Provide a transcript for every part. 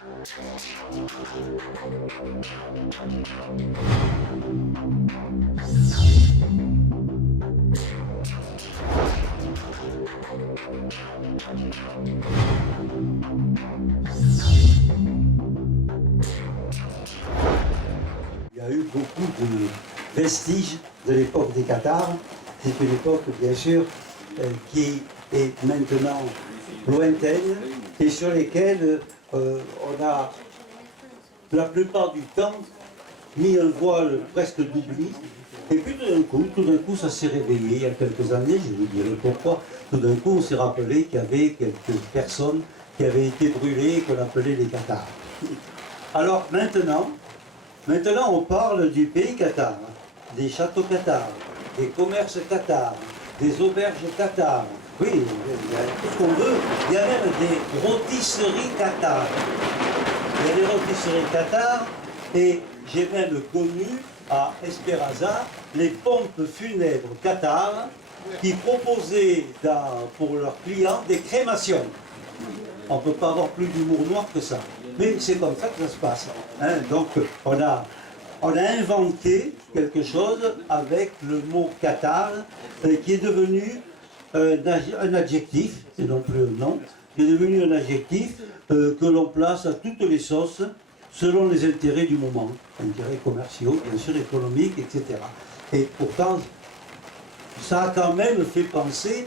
Il y a eu beaucoup de vestiges de l'époque des Cathares. C'est une époque, bien sûr, qui est maintenant lointaine et sur lesquelles on a, la plupart du temps, mis un voile presque d'oubli. Et puis tout d'un coup, ça s'est réveillé. Il y a quelques années, je vous dirai pourquoi, tout d'un coup, on s'est rappelé qu'il y avait quelques personnes qui avaient été brûlées et qu'on appelait les Cathares. Alors maintenant, on parle du pays cathare, des châteaux cathares, des commerces cathares, des auberges cathares. Oui, il y a tout ce qu'on veut. Il y a même des rôtisseries cathares. Il y a des rôtisseries cathares et j'ai même connu à Esperanza les pompes funèbres cathares qui proposaient pour leurs clients des crémations. On ne peut pas avoir plus d'humour noir que ça. Mais c'est comme ça que ça se passe. Hein. Donc on a inventé quelque chose avec le mot cathare qui est devenu un adjectif, et non plus un nom, qui est devenu un adjectif que l'on place à toutes les sauces selon les intérêts du moment, intérêts commerciaux, bien sûr, économiques, etc. Et pourtant, ça a quand même fait penser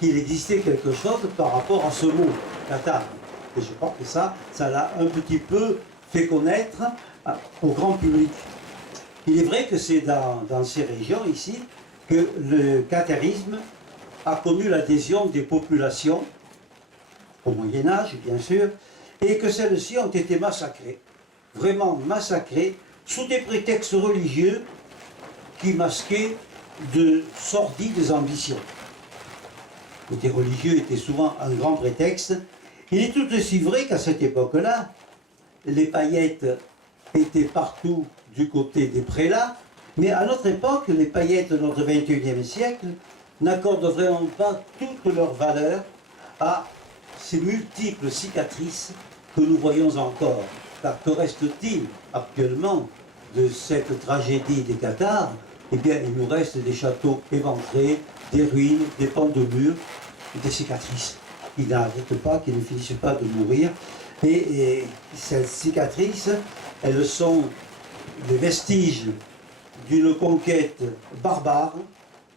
qu'il existait quelque chose par rapport à ce mot, cathare. Et je crois que ça l'a un petit peu fait connaître au grand public. Il est vrai que c'est dans ces régions ici que le catharisme a connu l'adhésion des populations, au Moyen-Âge bien sûr, et que celles-ci ont été massacrées, vraiment massacrées, sous des prétextes religieux qui masquaient de sordides ambitions. Le côté religieux était souvent un grand prétexte. Il est tout aussi vrai qu'à cette époque-là, les paillettes étaient partout du côté des prélats, mais à notre époque, les paillettes de notre 21e siècle n'accordent vraiment pas toute leur valeur à ces multiples cicatrices que nous voyons encore. Car que reste-t-il actuellement de cette tragédie des Cathares? Eh bien, il nous reste des châteaux éventrés, des ruines, des pans de murs, des cicatrices qui n'arrêtent pas, qui ne finissent pas de mourir. Et ces cicatrices, elles sont des vestiges d'une conquête barbare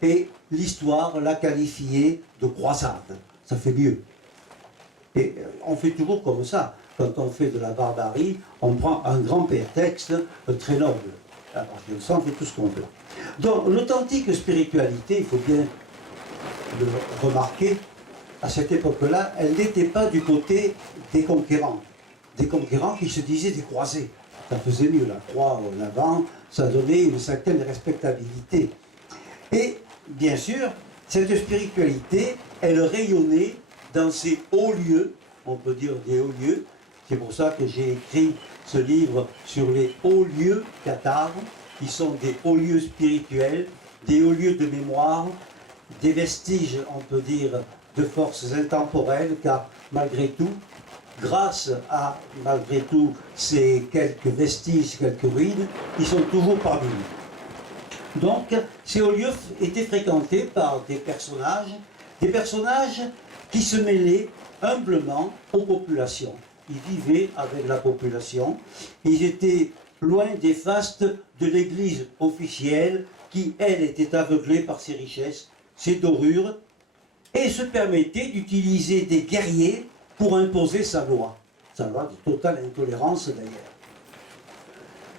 et l'histoire l'a qualifiée de croisade. Ça fait mieux. Et on fait toujours comme ça. Quand on fait de la barbarie, on prend un grand prétexte très noble. Alors, on fait tout ce qu'on veut. Donc, l'authentique spiritualité, il faut bien le remarquer, à cette époque-là, elle n'était pas du côté des conquérants. Des conquérants qui se disaient des croisés. Ça faisait mieux, la croix en avant, ça donnait une certaine respectabilité. Et, bien sûr, cette spiritualité, elle rayonnait dans ces hauts lieux, on peut dire des hauts lieux. C'est pour ça que j'ai écrit ce livre sur les hauts lieux cathares, qui sont des hauts lieux spirituels, des hauts lieux de mémoire, des vestiges, on peut dire, de forces intemporelles, car malgré tout, grâce à, malgré tout, ces quelques vestiges, quelques ruines, ils sont toujours parmi nous. Donc, ces hauts lieux étaient fréquentés par des personnages qui se mêlaient humblement aux populations. Ils vivaient avec la population, ils étaient loin des fastes de l'église officielle qui, elle, était aveuglée par ses richesses, ses dorures, et se permettait d'utiliser des guerriers pour imposer sa loi de totale intolérance d'ailleurs.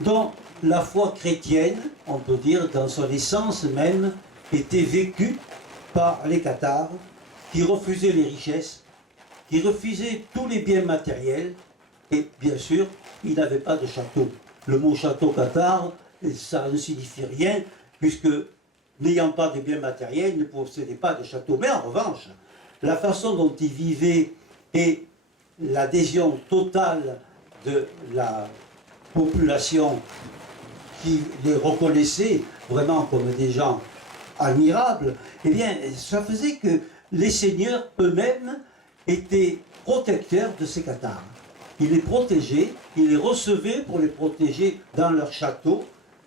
Donc la foi chrétienne, on peut dire, dans son essence même, était vécue par les Cathares qui refusaient les richesses, qui refusaient tous les biens matériels, et bien sûr, ils n'avaient pas de château. Le mot château cathare, ça ne signifie rien, puisque n'ayant pas de biens matériels, ils ne possédaient pas de château. Mais en revanche, la façon dont ils vivaient et l'adhésion totale de la population qui les reconnaissait vraiment comme des gens admirables, eh bien, ça faisait que les seigneurs eux-mêmes étaient protecteurs de ces cathares. il les protégeait, il les recevait pour les protéger dans leur château,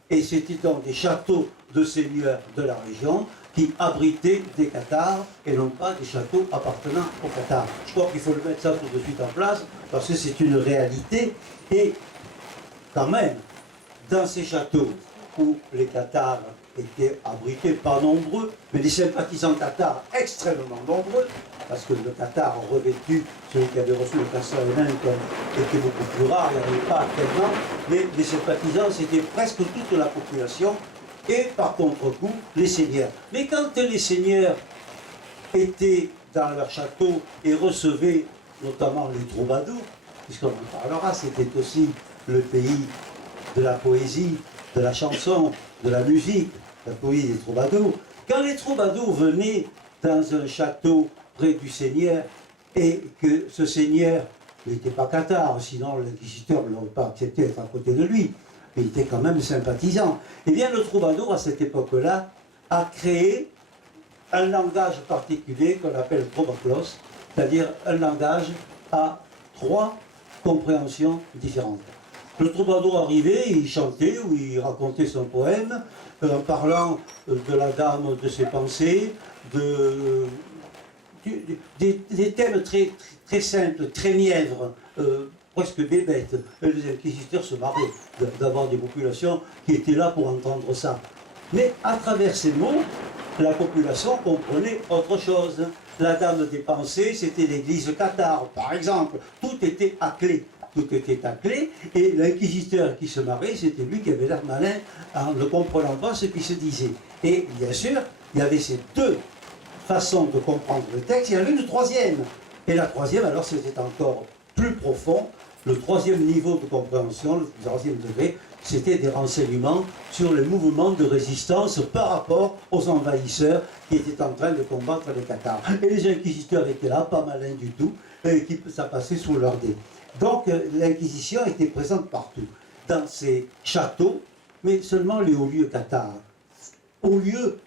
et c'était donc des châteaux de seigneurs de la région qui abritaient des cathares et non pas des châteaux appartenant aux cathares. Je crois qu'il faut le mettre ça tout de suite en place parce que c'est une réalité. Et quand même, dans ces châteaux où les cathares étaient abrités, pas nombreux, mais des sympathisants cathares extrêmement nombreux, parce que le cathare revêtu, celui qui avait reçu le Cassel était beaucoup plus rare, il n'y en avait pas tellement, mais les sympathisants, c'était presque toute la population, et par contre-coup, les seigneurs. Mais quand les seigneurs étaient dans leur château et recevaient notamment les troubadours, puisqu'on en parlera, c'était aussi le pays de la poésie, de la chanson, de la musique, la poésie des troubadours. Quand les troubadours venaient dans un château près du seigneur et que ce seigneur n'était pas cathare, sinon l'inquisiteur ne l'aurait pas accepté d'être à côté de lui, mais il était quand même sympathisant. Eh bien, le troubadour, à cette époque-là, a créé un langage particulier qu'on appelle trobaclos, c'est-à-dire un langage à 3 compréhensions différentes. Le troubadour arrivait, il chantait ou il racontait son poème en parlant de la dame de ses pensées, des thèmes très simples, très mièvres, presque des bêtes. Et les inquisiteurs se marraient d'avoir des populations qui étaient là pour entendre ça. Mais à travers ces mots, la population comprenait autre chose. La dame des pensées, c'était l'église cathare, par exemple. Tout était à clé. Tout était à clé, et l'inquisiteur qui se marrait, c'était lui qui avait l'air malin en ne comprenant pas ce qui se disait. Et bien sûr, il y avait ces 2 façons de comprendre le texte, il y en avait une troisième. Et la troisième, alors c'était encore plus profond. Le 3e niveau de compréhension, le 3e degré, c'était des renseignements sur les mouvements de résistance par rapport aux envahisseurs qui étaient en train de combattre les cathares. Et les inquisiteurs étaient là, pas malins du tout, et ça passait sous leur dé. Donc l'Inquisition était présente partout, dans ces châteaux, mais seulement les hauts lieux cathares. Hauts lieux,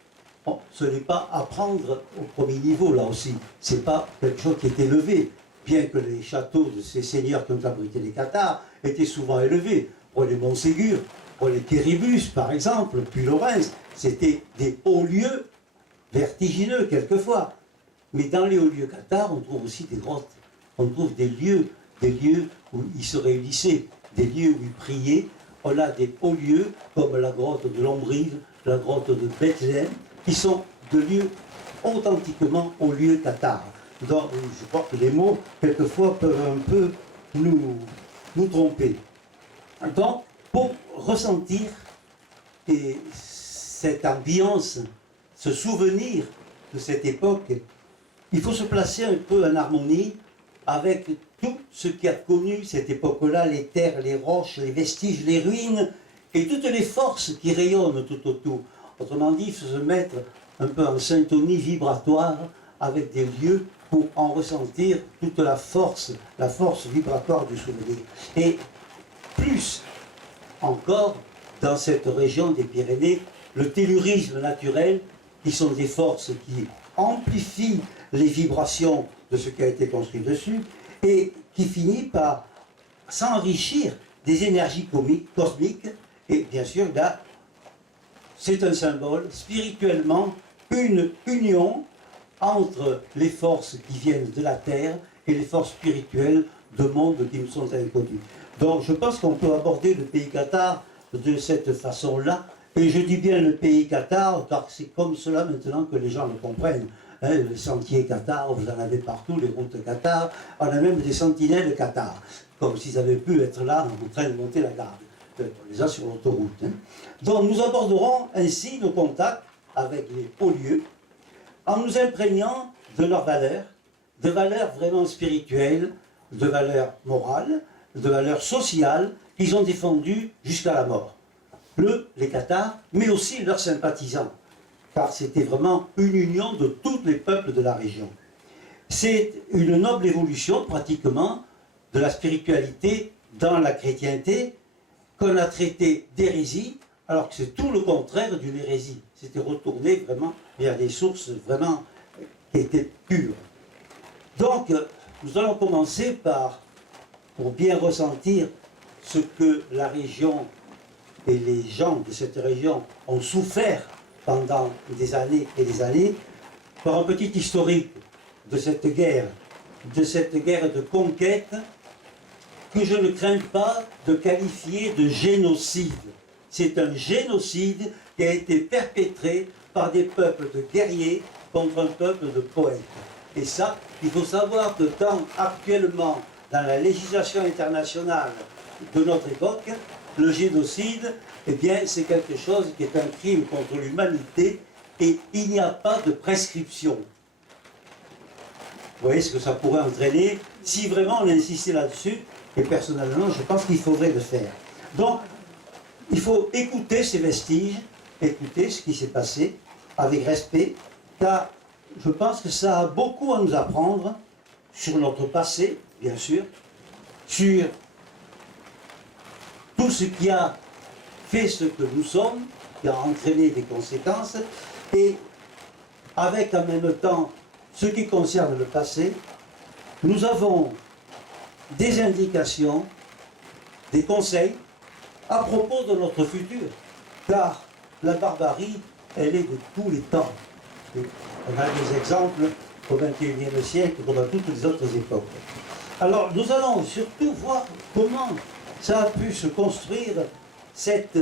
bon, ce n'est pas apprendre au premier niveau là aussi, ce n'est pas quelque chose qui est élevé, bien que les châteaux de ces seigneurs qui ont abrité les cathares étaient souvent élevés. Pour les Montségur, pour les Quéribus par exemple, puis Lorraine, c'était des hauts lieux vertigineux quelquefois. Mais dans les hauts lieux cathares, on trouve aussi des grottes, on trouve des lieux où ils se réunissaient, des lieux où ils priaient. On a des hauts lieux comme la grotte de Lombrive, la grotte de Bethléem, qui sont de lieux authentiquement hauts lieux cathares. Donc je crois que les mots, quelquefois, peuvent un peu nous tromper. Donc, pour ressentir cette ambiance, ce souvenir de cette époque, il faut se placer un peu en harmonie avec tout ce qui a connu cette époque-là, les terres, les roches, les vestiges, les ruines, et toutes les forces qui rayonnent tout autour. Autrement dit, il faut se mettre un peu en syntonie vibratoire avec des lieux pour en ressentir toute la force vibratoire du souvenir. Et plus encore, dans cette région des Pyrénées, le tellurisme naturel, qui sont des forces qui amplifient les vibrations de ce qui a été construit dessus, et qui finit par s'enrichir des énergies cosmiques, et bien sûr, là, c'est un symbole, spirituellement, une union entre les forces qui viennent de la Terre et les forces spirituelles de mondes qui nous sont inconnus. Donc je pense qu'on peut aborder le pays cathare de cette façon-là, et je dis bien le pays cathare, car c'est comme cela maintenant que les gens le comprennent. Hein, les sentiers cathares, vous en avez partout, les routes cathares, on a même des sentinelles cathares, comme s'ils avaient pu être là en train de monter la garde. On les a sur l'autoroute. Hein. Donc nous aborderons ainsi nos contacts avec les hauts lieux, en nous imprégnant de leurs valeurs vraiment spirituelles, de valeurs morales, de valeurs sociales qu'ils ont défendues jusqu'à la mort. Les cathares, mais aussi leurs sympathisants, car c'était vraiment une union de tous les peuples de la région. C'est une noble évolution, pratiquement, de la spiritualité dans la chrétienté, qu'on a traité d'hérésie, alors que c'est tout le contraire d'une hérésie. C'était retourné vraiment vers des sources vraiment qui étaient pures. Donc, nous allons commencer par pour bien ressentir ce que la région et les gens de cette région ont souffert pendant des années et des années, par un petit historique de cette guerre de conquête, que je ne crains pas de qualifier de génocide. C'est un génocide qui a été perpétré par des peuples de guerriers contre un peuple de poètes. Et ça, il faut savoir que actuellement, dans la législation internationale de notre époque, le génocide, eh bien, c'est quelque chose qui est un crime contre l'humanité et il n'y a pas de prescription. Vous voyez ce que ça pourrait entraîner si vraiment on insistait là-dessus, et personnellement, je pense qu'il faudrait le faire. Donc, il faut écouter ces vestiges, écouter ce qui s'est passé avec respect, car je pense que ça a beaucoup à nous apprendre sur notre passé, bien sûr, sur tout ce qui a fait ce que nous sommes, qui a entraîné des conséquences, et avec en même temps ce qui concerne le passé, nous avons des indications, des conseils à propos de notre futur, car la barbarie, elle est de tous les temps. On a des exemples au XXIe siècle comme à toutes les autres époques. Alors nous allons surtout voir comment ça a pu se construire cette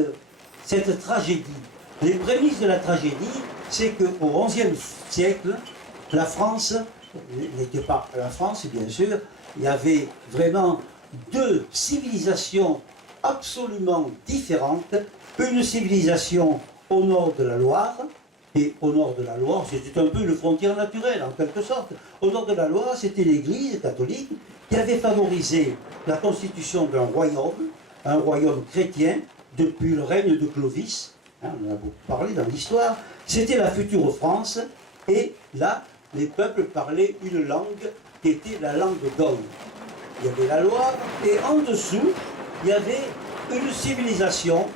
tragédie. Les prémices de la tragédie, c'est qu'au XIe siècle, la France n'était pas la France, bien sûr, il y avait vraiment deux civilisations absolument différentes. Une civilisation au nord de la Loire, et au nord de la Loire, c'était un peu une frontière naturelle, en quelque sorte. Au nord de la Loire, c'était l'Église catholique qui avait favorisé la constitution d'un royaume, un royaume chrétien, depuis le règne de Clovis. On en a beaucoup parlé dans l'histoire. C'était la future France, et là, les peuples parlaient une langue qui était la langue d'Homme. Il y avait la Loire, et en dessous, il y avait une civilisation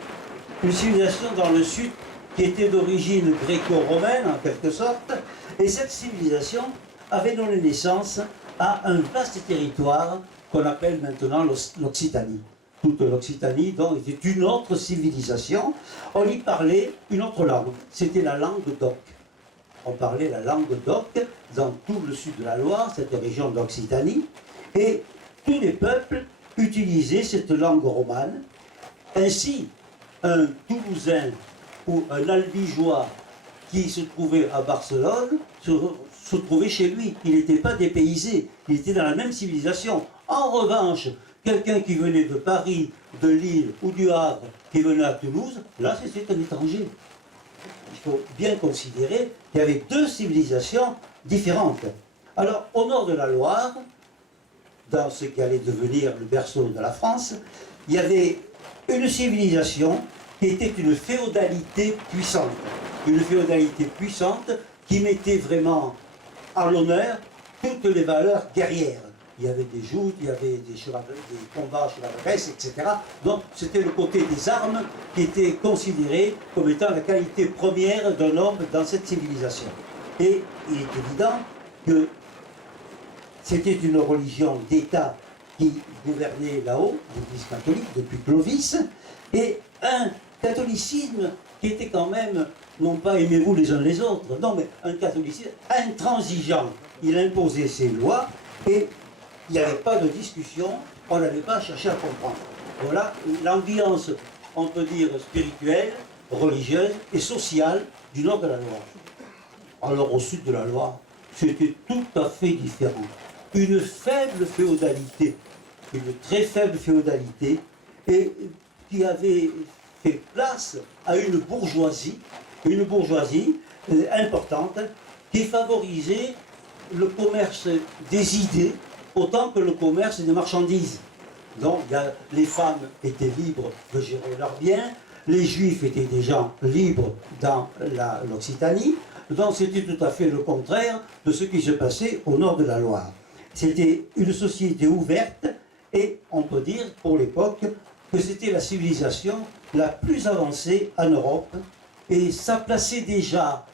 dans le sud qui était d'origine gréco-romaine en quelque sorte, et cette civilisation avait donné naissance à un vaste territoire qu'on appelle maintenant l'Occitanie. Toute l'Occitanie, donc, était une autre civilisation. On y parlait une autre langue, c'était la langue d'Oc. On parlait la langue d'Oc dans tout le sud de la Loire, cette région d'Occitanie, et tous les peuples utilisaient cette langue romane. Ainsi, un Toulousain ou un Albigeois qui se trouvait à Barcelone se trouvait chez lui. Il n'était pas dépaysé, il était dans la même civilisation. En revanche, quelqu'un qui venait de Paris, de Lille ou du Havre, qui venait à Toulouse, là c'était un étranger. Il faut bien considérer qu'il y avait deux civilisations différentes. Alors, au nord de la Loire, dans ce qui allait devenir le berceau de la France, il y avait une civilisation qui était une féodalité puissante. Une féodalité puissante qui mettait vraiment à l'honneur toutes les valeurs guerrières. Il y avait des joutes, il y avait des combats chevaleresques, etc. Donc c'était le côté des armes qui était considéré comme étant la qualité première d'un homme dans cette civilisation. Et il est évident que c'était une religion d'État qui gouvernait là-haut, l'Église catholique, depuis Clovis, et un catholicisme qui était quand même, non pas aimez-vous les uns les autres, non, mais un catholicisme intransigeant. Il imposait ses lois et il n'y avait pas de discussion, on n'avait pas cherché à comprendre. Voilà l'ambiance, on peut dire, spirituelle, religieuse et sociale du nord de la Loire. Alors au sud de la Loire, c'était tout à fait différent. Une faible féodalité, une très faible féodalité, et qui avait fait place à une bourgeoisie importante qui favorisait le commerce des idées autant que le commerce des marchandises. Donc les femmes étaient libres de gérer leurs biens, les juifs étaient des gens libres dans l'Occitanie, donc c'était tout à fait le contraire de ce qui se passait au nord de la Loire. C'était une société ouverte et on peut dire pour l'époque que c'était la civilisation la plus avancée en Europe et ça plaçait déjà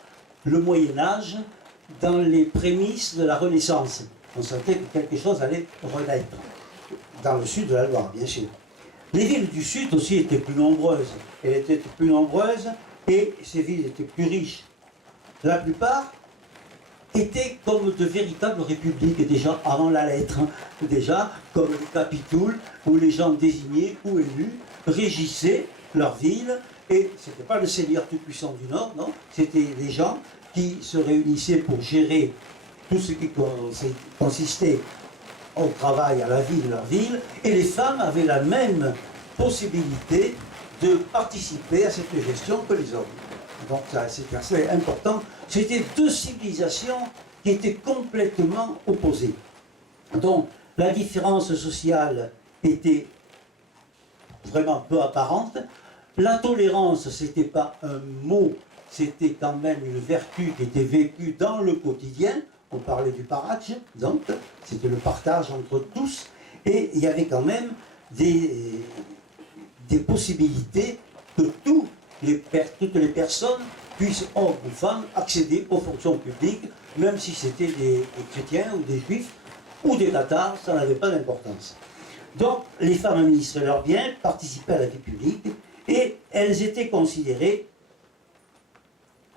le Moyen-Âge dans les prémices de la Renaissance. On sentait que quelque chose allait renaître. dans le sud de la Loire, bien sûr. Les villes du sud aussi étaient plus nombreuses. Elles étaient plus nombreuses et ces villes étaient plus riches. La plupart étaient comme de véritables républiques, déjà avant la lettre, déjà comme les capitouls où les gens désignés ou élus régissaient leur ville. Et ce n'était pas le seigneur tout-puissant du Nord, non, c'était les gens qui se réunissaient pour gérer tout ce qui consistait au travail, à la vie de leur ville, et les femmes avaient la même possibilité de participer à cette gestion que les hommes. Donc c'est assez important. C'était deux civilisations qui étaient complètement opposées. Donc la différence sociale était vraiment peu apparente. La tolérance, ce n'était pas un mot, c'était quand même une vertu qui était vécue dans le quotidien. On parlait du parage, donc c'était le partage entre tous, et il y avait quand même des possibilités que toutes les personnes puissent, hommes ou femmes, accéder aux fonctions publiques, même si c'était des chrétiens ou des juifs ou des cathares, ça n'avait pas d'importance. Donc les femmes administraient leurs biens, participaient à la vie publique, et elles étaient considérées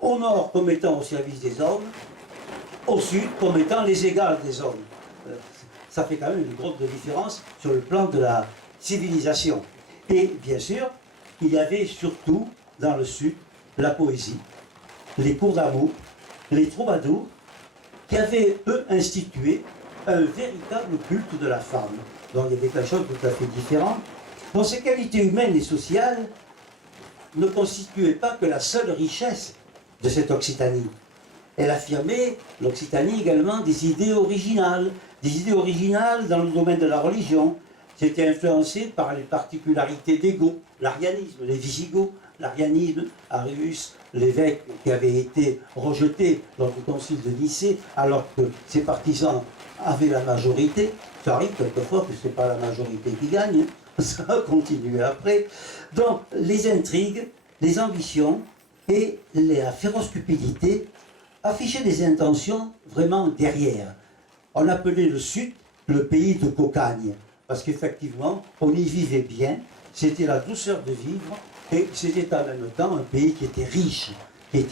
au nord comme étant au service des hommes, au sud comme étant les égales des hommes. Ça fait quand même une grosse différence sur le plan de la civilisation. Et bien sûr, il y avait surtout dans le sud la poésie, les cours d'amour, les troubadours, qui avaient eux institué un véritable culte de la femme. Donc il y avait quelque chose de tout à fait différent. Donc ces qualités humaines et sociales ne constituaient pas que la seule richesse de cette Occitanie. Elle affirmait, l'Occitanie également, des idées originales dans le domaine de la religion. C'était influencé par les particularités des Goths, l'arianisme, les Visigoths, l'arianisme, Arius, l'évêque qui avait été rejeté lors du concile de Nicée, alors que ses partisans avaient la majorité. Ça arrive quelquefois que ce n'est pas la majorité qui gagne, ça a continué après. Donc les intrigues, les ambitions et la féroce cupidité affichaient des intentions vraiment derrière. On appelait le Sud le pays de cocagne, parce qu'effectivement, on y vivait bien, c'était la douceur de vivre, et c'était en même temps un pays qui était riche, et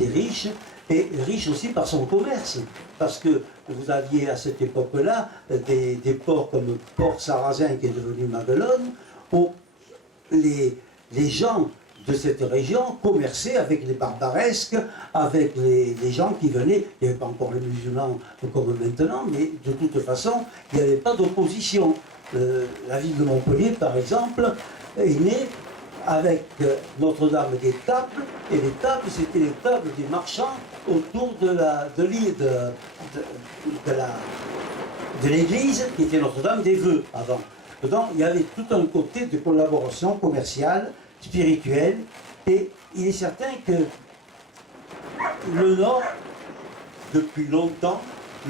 riche aussi par son commerce, parce que vous aviez à cette époque-là des ports comme Port Sarrazin qui est devenu Maguelone, où les gens de cette région commerçaient avec les barbaresques, avec les gens qui venaient, il n'y avait pas encore les musulmans comme maintenant, mais de toute façon, il n'y avait pas d'opposition. La ville de Montpellier, par exemple, est née avec Notre-Dame des tables, et les tables, c'était les tables des marchands autour de l'église, qui était Notre-Dame des Vœux avant. Donc il y avait tout un côté de collaboration commerciale, spirituelle, et il est certain que le Nord, depuis longtemps,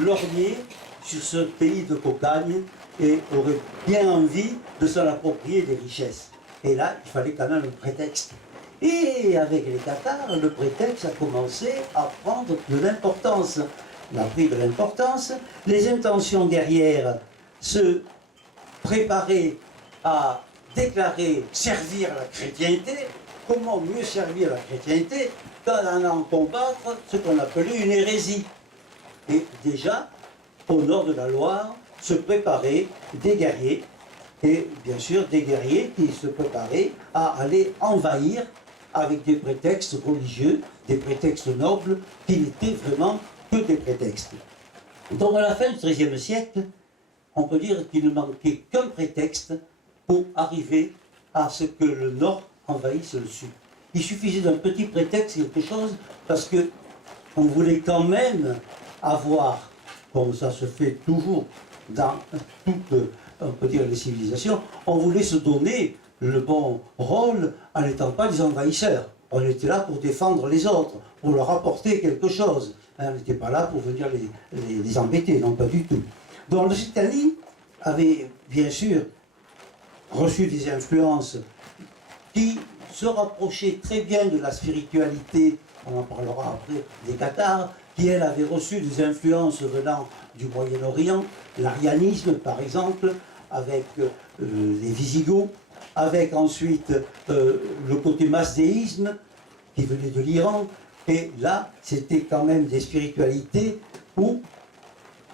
lorgnait sur ce pays de cocagne et aurait bien envie de s'en approprier des richesses. Et là, il fallait quand même un prétexte. Et avec les Cathares, le prétexte a commencé à prendre de l'importance. Il a pris de l'importance. Les intentions guerrières se préparaient à déclarer servir la chrétienté. Comment mieux servir la chrétienté qu'en allant combattre ce qu'on appelait une hérésie. Et déjà, au nord de la Loire, se préparaient des guerriers, et bien sûr des guerriers qui se préparaient à aller envahir avec des prétextes religieux, des prétextes nobles, qui n'étaient vraiment que des prétextes. Donc à la fin du XIIIe siècle, on peut dire qu'il ne manquait qu'un prétexte pour arriver à ce que le Nord envahisse le Sud. Il suffisait d'un petit prétexte, quelque chose, parce que on voulait quand même avoir, comme ça se fait toujours dans toutes, on peut dire, les civilisations, on voulait se donner le bon rôle en n'étant pas des envahisseurs. On était là pour défendre les autres, pour leur apporter quelque chose. On n'était pas là pour venir les embêter, non pas du tout. Donc l'Occitanie avait bien sûr reçu des influences qui se rapprochaient très bien de la spiritualité, on en parlera après, des Cathares, qui elle avait reçu des influences venant du Moyen-Orient, l'arianisme par exemple, avec les Visigoths, avec ensuite le côté masdéisme qui venait de l'Iran. Et là, c'était quand même des spiritualités où,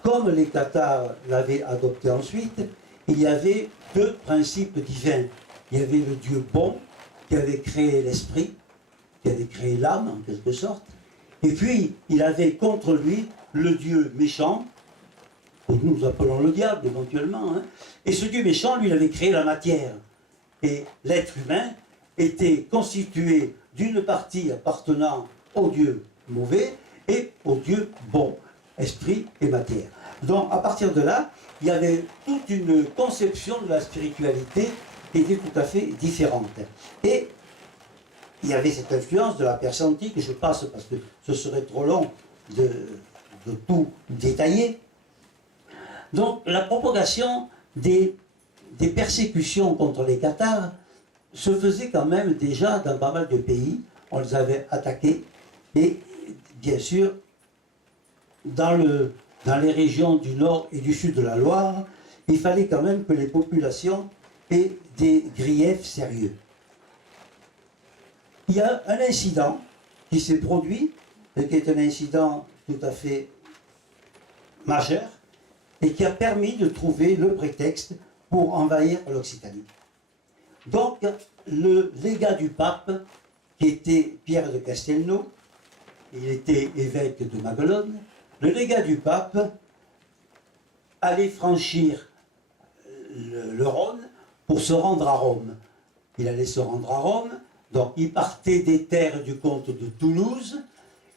comme les Cathares l'avaient adopté ensuite, il y avait deux principes divins. Il y avait le Dieu bon, qui avait créé l'esprit, qui avait créé l'âme, en quelque sorte. Et puis, il avait contre lui le Dieu méchant, que nous appelons le diable, éventuellement. Hein. Et ce Dieu méchant, lui, il avait créé la matière. Et l'être humain était constitué d'une partie appartenant au Dieu mauvais et au Dieu bon, esprit et matière. Donc, à partir de là, il y avait toute une conception de la spiritualité qui était tout à fait différente. Et il y avait cette influence de la Perse antique, je passe parce que ce serait trop long de tout détailler. Donc, la propagation des persécutions contre les Cathares se faisait quand même déjà dans pas mal de pays. On les avait attaqués. Et bien sûr, dans les régions du nord et du sud de la Loire, il fallait quand même que les populations aient des griefs sérieux. Il y a un incident qui s'est produit, et qui est un incident tout à fait majeur, et qui a permis de trouver le prétexte pour envahir l'Occitanie. Donc, le légat du pape, qui était Pierre de Castelnau, il était évêque de Maguelone, le légat du pape allait franchir le Rhône pour se rendre à Rome. Il allait se rendre à Rome, donc il partait des terres du comte de Toulouse,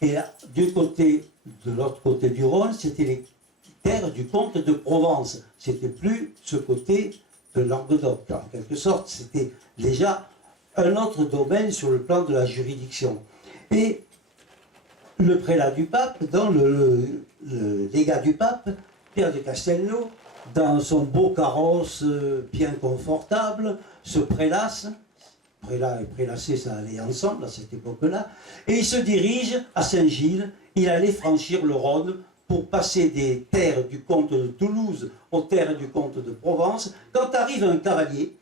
et de l'autre côté du Rhône, c'était les terres du comte de Provence. C'était plus ce côté de Languedoc. En quelque sorte, c'était déjà un autre domaine sur le plan de la juridiction. Et le prélat du pape, dans le légat du pape, Pierre de Castelnau, dans son beau carrosse bien confortable, se prélasse. Prélat et prélassé, ça allait ensemble à cette époque-là. Et il se dirige à Saint-Gilles. Il allait franchir le Rhône pour passer des terres du comte de Toulouse aux terres du comte de Provence. Quand arrive un cavalier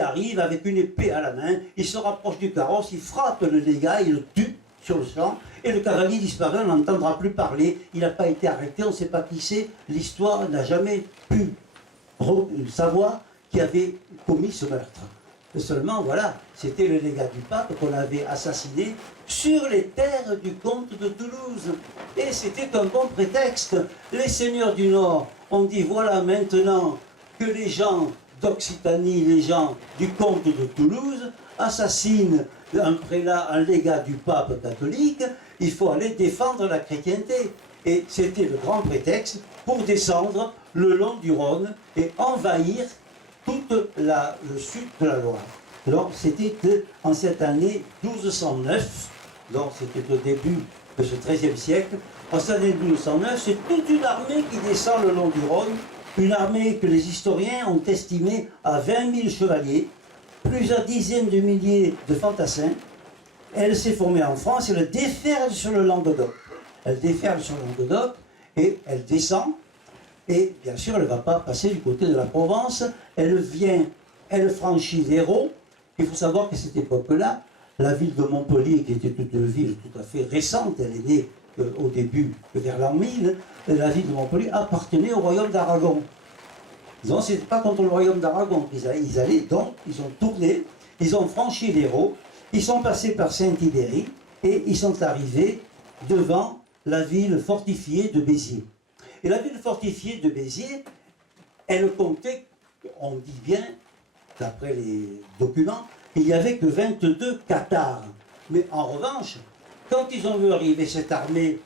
arrive avec une épée à la main, il se rapproche du carrosse, il frappe le légat, il le tue sur le champ, et le cavalier disparaît, on n'entendra plus parler, il n'a pas été arrêté, on ne sait pas qui c'est, l'histoire n'a jamais pu savoir qui avait commis ce meurtre. Seulement, voilà, c'était le légat du pape qu'on avait assassiné sur les terres du comte de Toulouse. Et c'était un bon prétexte. Les seigneurs du Nord ont dit, voilà maintenant que les gens d'Occitanie, les gens du comte de Toulouse, assassinent un prélat, un légat du pape catholique, il faut aller défendre la chrétienté. Et c'était le grand prétexte pour descendre le long du Rhône et envahir tout le sud de la Loire. Donc c'était en cette année 1209, donc c'était au début de ce XIIIe siècle. En cette année 1209, c'est toute une armée qui descend le long du Rhône, une armée que les historiens ont estimée à 20 000 chevaliers, plusieurs dizaines de milliers de fantassins. Elle s'est formée en France, elle déferle sur le Languedoc. Elle déferle sur le Languedoc et elle descend. Et bien sûr, elle ne va pas passer du côté de la Provence. Elle franchit l'Hérault. Il faut savoir qu'à cette époque-là, la ville de Montpellier, qui était une ville tout à fait récente, elle est née au début, vers l'an 1000, la ville de Montpellier appartenait au royaume d'Aragon. Donc, ce n'était pas contre le royaume d'Aragon qu'ils allaient, donc ils ont tourné, ils ont franchi l'Hérault, ils sont passés par Saint-Ibéry et ils sont arrivés devant la ville fortifiée de Béziers. Et la ville fortifiée de Béziers, elle comptait, on dit bien, d'après les documents, il n'y avait que 22 Cathares. Mais en revanche, quand ils ont vu arriver cette armée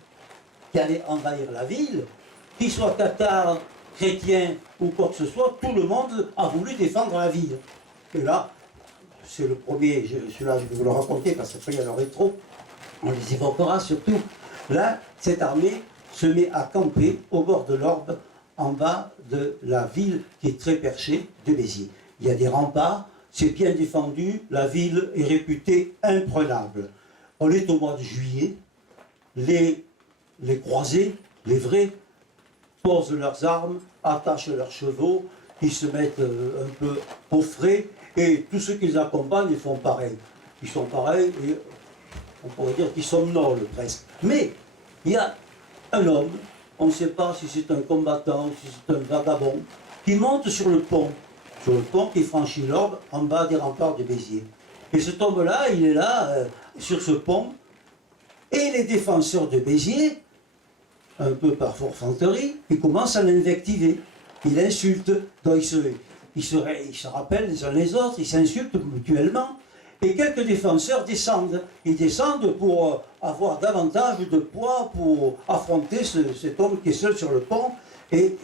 qui allait envahir la ville, qu'ils soient cathares, chrétiens ou quoi que ce soit, tout le monde a voulu défendre la ville. Et là, c'est le premier, celui-là je vais vous le raconter parce qu'après il y en aurait trop, on les évoquera surtout. Là, cette armée se met à camper au bord de l'Orbe, en bas de la ville qui est très perchée de Béziers. Il y a des remparts, c'est bien défendu, la ville est réputée imprenable. On est au mois de juillet, les croisés, les vrais, posent leurs armes, attachent leurs chevaux, ils se mettent un peu au frais, et tous ceux qui les accompagnent, ils font pareil. Ils sont pareils, et on pourrait dire qu'ils somnolent presque. Mais il y a un homme, on ne sait pas si c'est un combattant, si c'est un vagabond, qui monte sur le pont qui franchit l'Orbe en bas des remparts de Béziers. Et cet homme-là, il est là, sur ce pont, et les défenseurs de Béziers, un peu par forfanterie, ils commencent à l'invectiver. Ils l'insultent, donc ils se rappellent les uns les autres, ils s'insultent mutuellement, et quelques défenseurs descendent. Ils descendent pour avoir davantage de poids pour affronter cet homme qui est seul sur le pont, et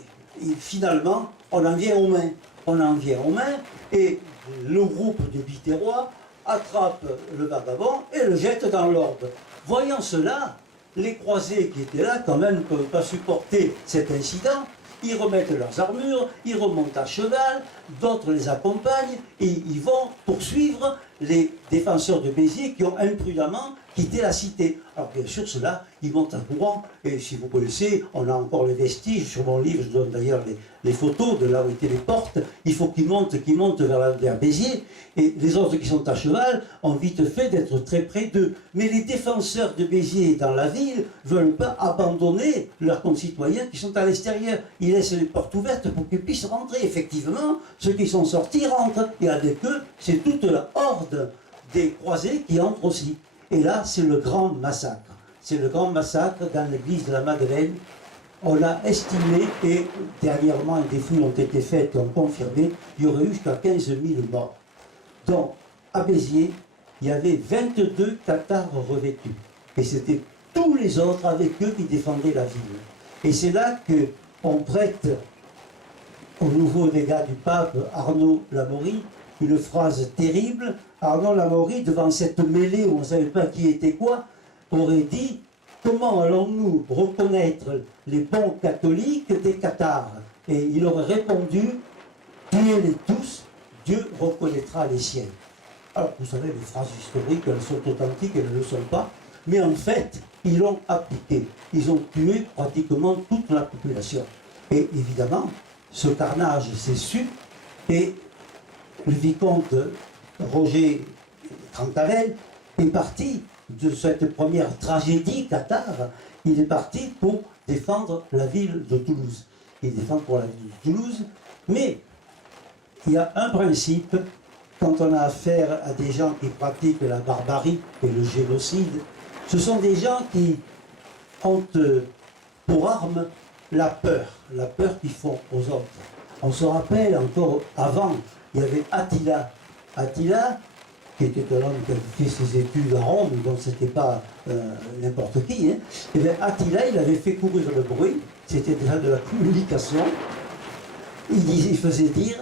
finalement, on en vient aux mains. On en vient aux mains, et le groupe de Biterrois attrape le vagabond et le jette dans l'Orbe. Voyant cela, les croisés qui étaient là, quand même, ne peuvent pas supporter cet incident. Ils remettent leurs armures, ils remontent à cheval, d'autres les accompagnent, et ils vont poursuivre les défenseurs de Béziers qui ont imprudemment quitté la cité. Alors bien sûr, cela, ils montent à courant, et si vous connaissez, on a encore les vestiges, sur mon livre, je donne d'ailleurs les photos de là où étaient les portes, il faut qu'ils montent vers Béziers, et les autres qui sont à cheval ont vite fait d'être très près d'eux. Mais les défenseurs de Béziers dans la ville ne veulent pas abandonner leurs concitoyens qui sont à l'extérieur. Ils laissent les portes ouvertes pour qu'ils puissent rentrer. Effectivement, ceux qui sont sortis rentrent, et avec eux, c'est toute la horde des croisés qui entrent aussi. Et là, c'est le grand massacre. C'est le grand massacre dans l'église de la Madeleine. On a estimé, et dernièrement des fouilles ont été faites et ont confirmé, il y aurait eu jusqu'à 15 000 morts. Donc, à Béziers, il y avait 22 cathares revêtus. Et c'était tous les autres avec eux qui défendaient la ville. Et c'est là qu'on prête au nouveau légat du pape Arnaud Lamaurie une phrase terrible. Arnaud Lamaurie, devant cette mêlée où on ne savait pas qui était quoi, aurait dit: comment allons-nous reconnaître les bons catholiques des cathares? Et il aurait répondu: tuez-les tous, Dieu reconnaîtra les siens. Alors, vous savez, les phrases historiques, elles sont authentiques, elles ne le sont pas, mais en fait, ils l'ont appliqué. Ils ont tué pratiquement toute la population. Et évidemment, ce carnage s'est su, et le vicomte Roger Cantarel est parti de cette première tragédie cathare. Il est parti pour défendre la ville de Toulouse. Il défend pour la ville de Toulouse, mais il y a un principe, quand on a affaire à des gens qui pratiquent la barbarie et le génocide, ce sont des gens qui ont pour arme la peur qu'ils font aux autres. On se rappelle encore avant, il y avait Attila, qui était un homme qui avait fait ses études à Rome, donc c'était pas n'importe qui. Hein. Et bien Attila, il avait fait courir le bruit, c'était déjà de la communication. Il faisait dire: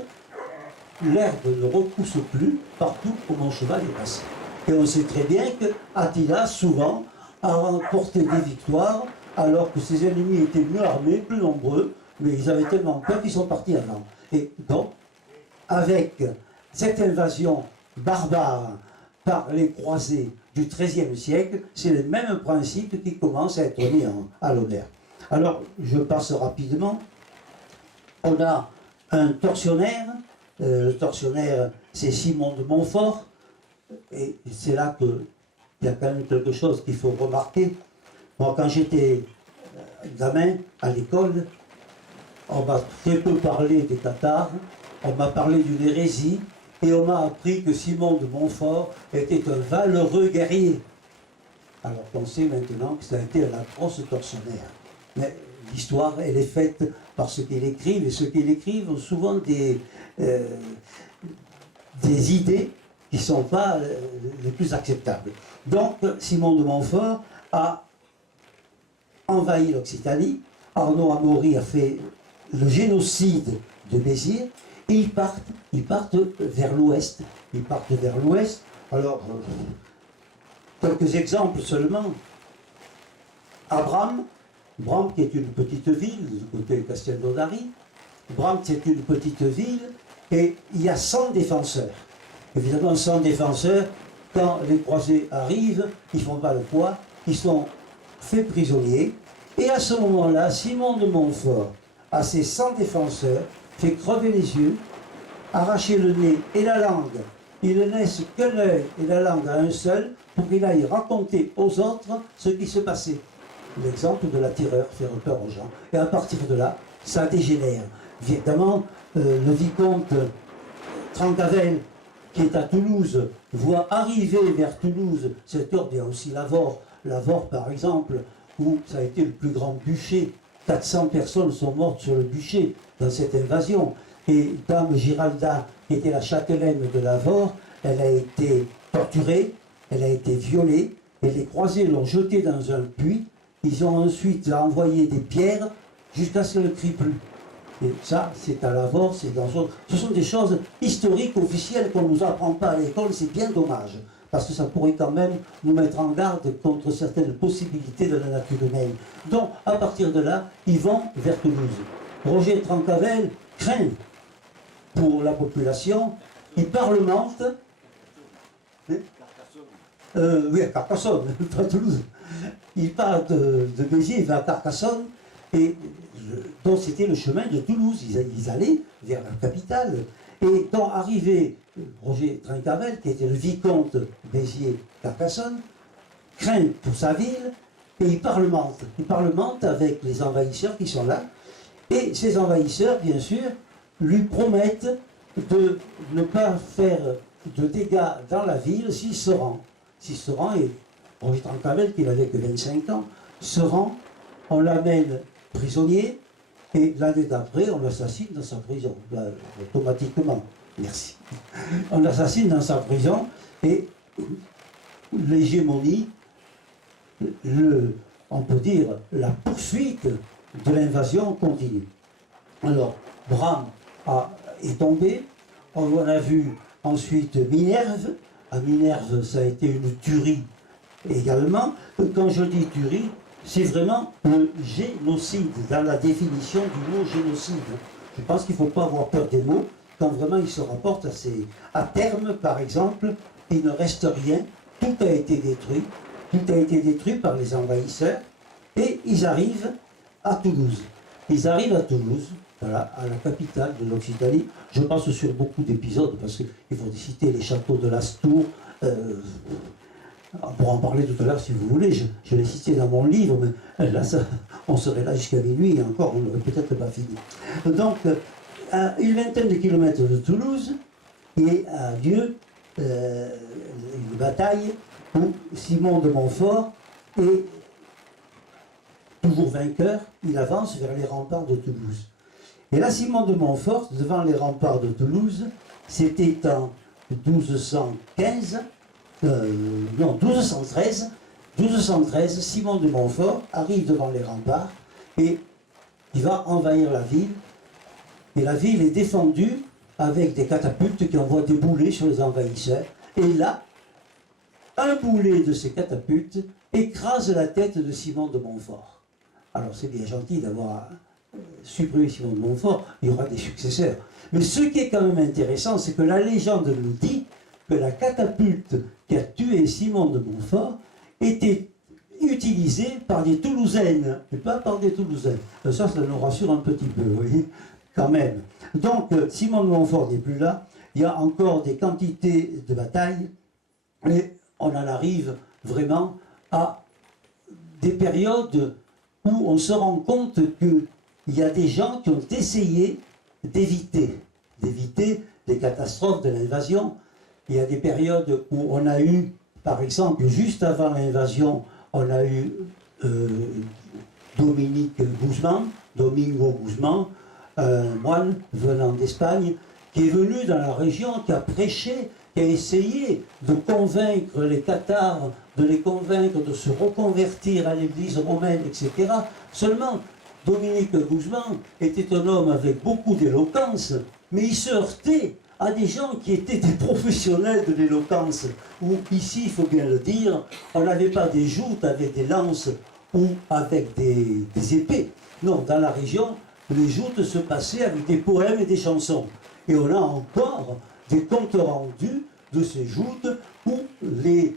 l'herbe ne repousse plus partout où mon cheval est passé. Et on sait très bien que Attila, souvent, a remporté des victoires, alors que ses ennemis étaient mieux armés, plus nombreux, mais ils avaient tellement peur qu'ils sont partis avant. Et donc, avec cette invasion barbare par les croisés du XIIIe siècle, c'est le même principe qui commence à être mis à l'honneur. Alors, je passe rapidement. On a un tortionnaire. Le tortionnaire, c'est Simon de Montfort. Et c'est là qu'il y a quand même quelque chose qu'il faut remarquer. Moi, quand j'étais gamin à l'école, on m'a très peu parlé des cathares, on m'a parlé d'une hérésie, et on m'a appris que Simon de Montfort était un valeureux guerrier. Alors qu'on sait maintenant que ça a été un atroce tortionnaire. Mais l'histoire, elle est faite par ceux qui l'écrivent, et ceux qui l'écrivent ont souvent des idées qui ne sont pas les plus acceptables. Donc, Simon de Montfort a envahi l'Occitanie. Arnaud Lamaurie a fait le génocide de Béziers, et ils partent vers l'ouest. Ils partent vers l'ouest. Alors, quelques exemples seulement. Bram, qui est une petite ville, du côté de Castelnaudary. Bram, c'est une petite ville, et il y a 100 défenseurs. Évidemment, 100 défenseurs, quand les croisés arrivent, ils ne font pas le poids, ils sont faits prisonniers. Et à ce moment-là, Simon de Montfort, à ses 100 défenseurs, fait crever les yeux, arracher le nez et la langue. Il ne laisse que l'œil et la langue à un seul pour qu'il aille raconter aux autres ce qui se passait. L'exemple de la terreur, faire peur aux gens. Et à partir de là, ça dégénère. Évidemment, le vicomte Trencavel, qui est à Toulouse, voit arriver vers Toulouse cet ordre. Il y a aussi Lavore, par exemple, où ça a été le plus grand bûcher. 400 personnes sont mortes sur le bûcher dans cette invasion. Et Dame Giralda, qui était la châtelaine de Lavore, elle a été torturée, elle a été violée, et les croisés l'ont jetée dans un puits. Ils ont ensuite envoyé des pierres jusqu'à ce qu'elle ne crie plus. Et ça, c'est à Lavore, c'est dans ce sont des choses historiques, officielles, qu'on ne nous apprend pas à l'école, c'est bien dommage. Parce que ça pourrait quand même nous mettre en garde contre certaines possibilités de la nature humaine. Donc, à partir de là, ils vont vers Toulouse. Roger Trencavel craint pour la population, il parlemente. Oui, à Carcassonne, pas à Toulouse. Il part de Béziers, il va à Carcassonne, et donc c'était le chemin de Toulouse. Ils allaient vers la capitale. Et donc arrivé Roger Trencavel, qui était le vicomte Béziers-Carcassonne, craint pour sa ville, et il parlemente. Il parlemente avec les envahisseurs qui sont là, et ces envahisseurs, bien sûr, lui promettent de ne pas faire de dégâts dans la ville s'il se rend. S'il se rend, et Roger Trencavel, qui n'avait que 25 ans, se rend, on l'amène prisonnier, et l'année d'après, on l'assassine dans sa prison, automatiquement. Merci. On l'assassine dans sa prison, et l'hégémonie, on peut dire, la poursuite de l'invasion continue. Alors, Bram est tombé, on a vu ensuite Minerve. À Minerve, ça a été une tuerie également. Quand je dis tuerie, c'est vraiment le génocide, dans la définition du mot génocide. Je pense qu'il ne faut pas avoir peur des mots, quand vraiment ils se rapportent à terme, par exemple, il ne reste rien, tout a été détruit par les envahisseurs, et ils arrivent à Toulouse. Ils arrivent à Toulouse, voilà, à la capitale de l'Occitanie. Je passe sur beaucoup d'épisodes, parce qu'il faut citer les châteaux de l'Astour. On pourra en parler tout à l'heure si vous voulez, je l'ai cité dans mon livre, mais là, on serait là jusqu'à minuit, et encore, on n'aurait peut-être pas fini. Donc, à une vingtaine de kilomètres de Toulouse, il a lieu une bataille où Simon de Montfort est toujours vainqueur, il avance vers les remparts de Toulouse. Et là, Simon de Montfort, devant les remparts de Toulouse, c'était en 1215, non, 1213, Simon de Montfort arrive devant les remparts et il va envahir la ville. Et la ville est défendue avec des catapultes qui envoient des boulets sur les envahisseurs. Et là, un boulet de ces catapultes écrase la tête de Simon de Montfort. Alors c'est bien gentil d'avoir supprimé Simon de Montfort, il y aura des successeurs. Mais ce qui est quand même intéressant, c'est que la légende nous dit que la catapulte qui a tué Simon de Montfort était utilisée par des Toulousaines, et pas par des Toulousains. Ça nous rassure un petit peu, vous voyez, quand même. Donc, Simon de Montfort n'est plus là, il y a encore des quantités de batailles, et on en arrive vraiment à des périodes où on se rend compte qu'il y a des gens qui ont essayé d'éviter les catastrophes de l'invasion. Il y a des périodes où on a eu, par exemple, juste avant l'invasion, on a eu Domingo Guzman, un moine venant d'Espagne, qui est venu dans la région, qui a prêché, qui a essayé de convaincre les Cathares, de les convaincre de se reconvertir à l'église romaine, etc. Seulement, Dominique Guzman était un homme avec beaucoup d'éloquence, mais il se heurtait à des gens qui étaient des professionnels de l'éloquence, où ici, il faut bien le dire, on n'avait pas des joutes avec des lances ou avec des épées. Non, dans la région, les joutes se passaient avec des poèmes et des chansons. Et on a encore des comptes rendus de ces joutes où les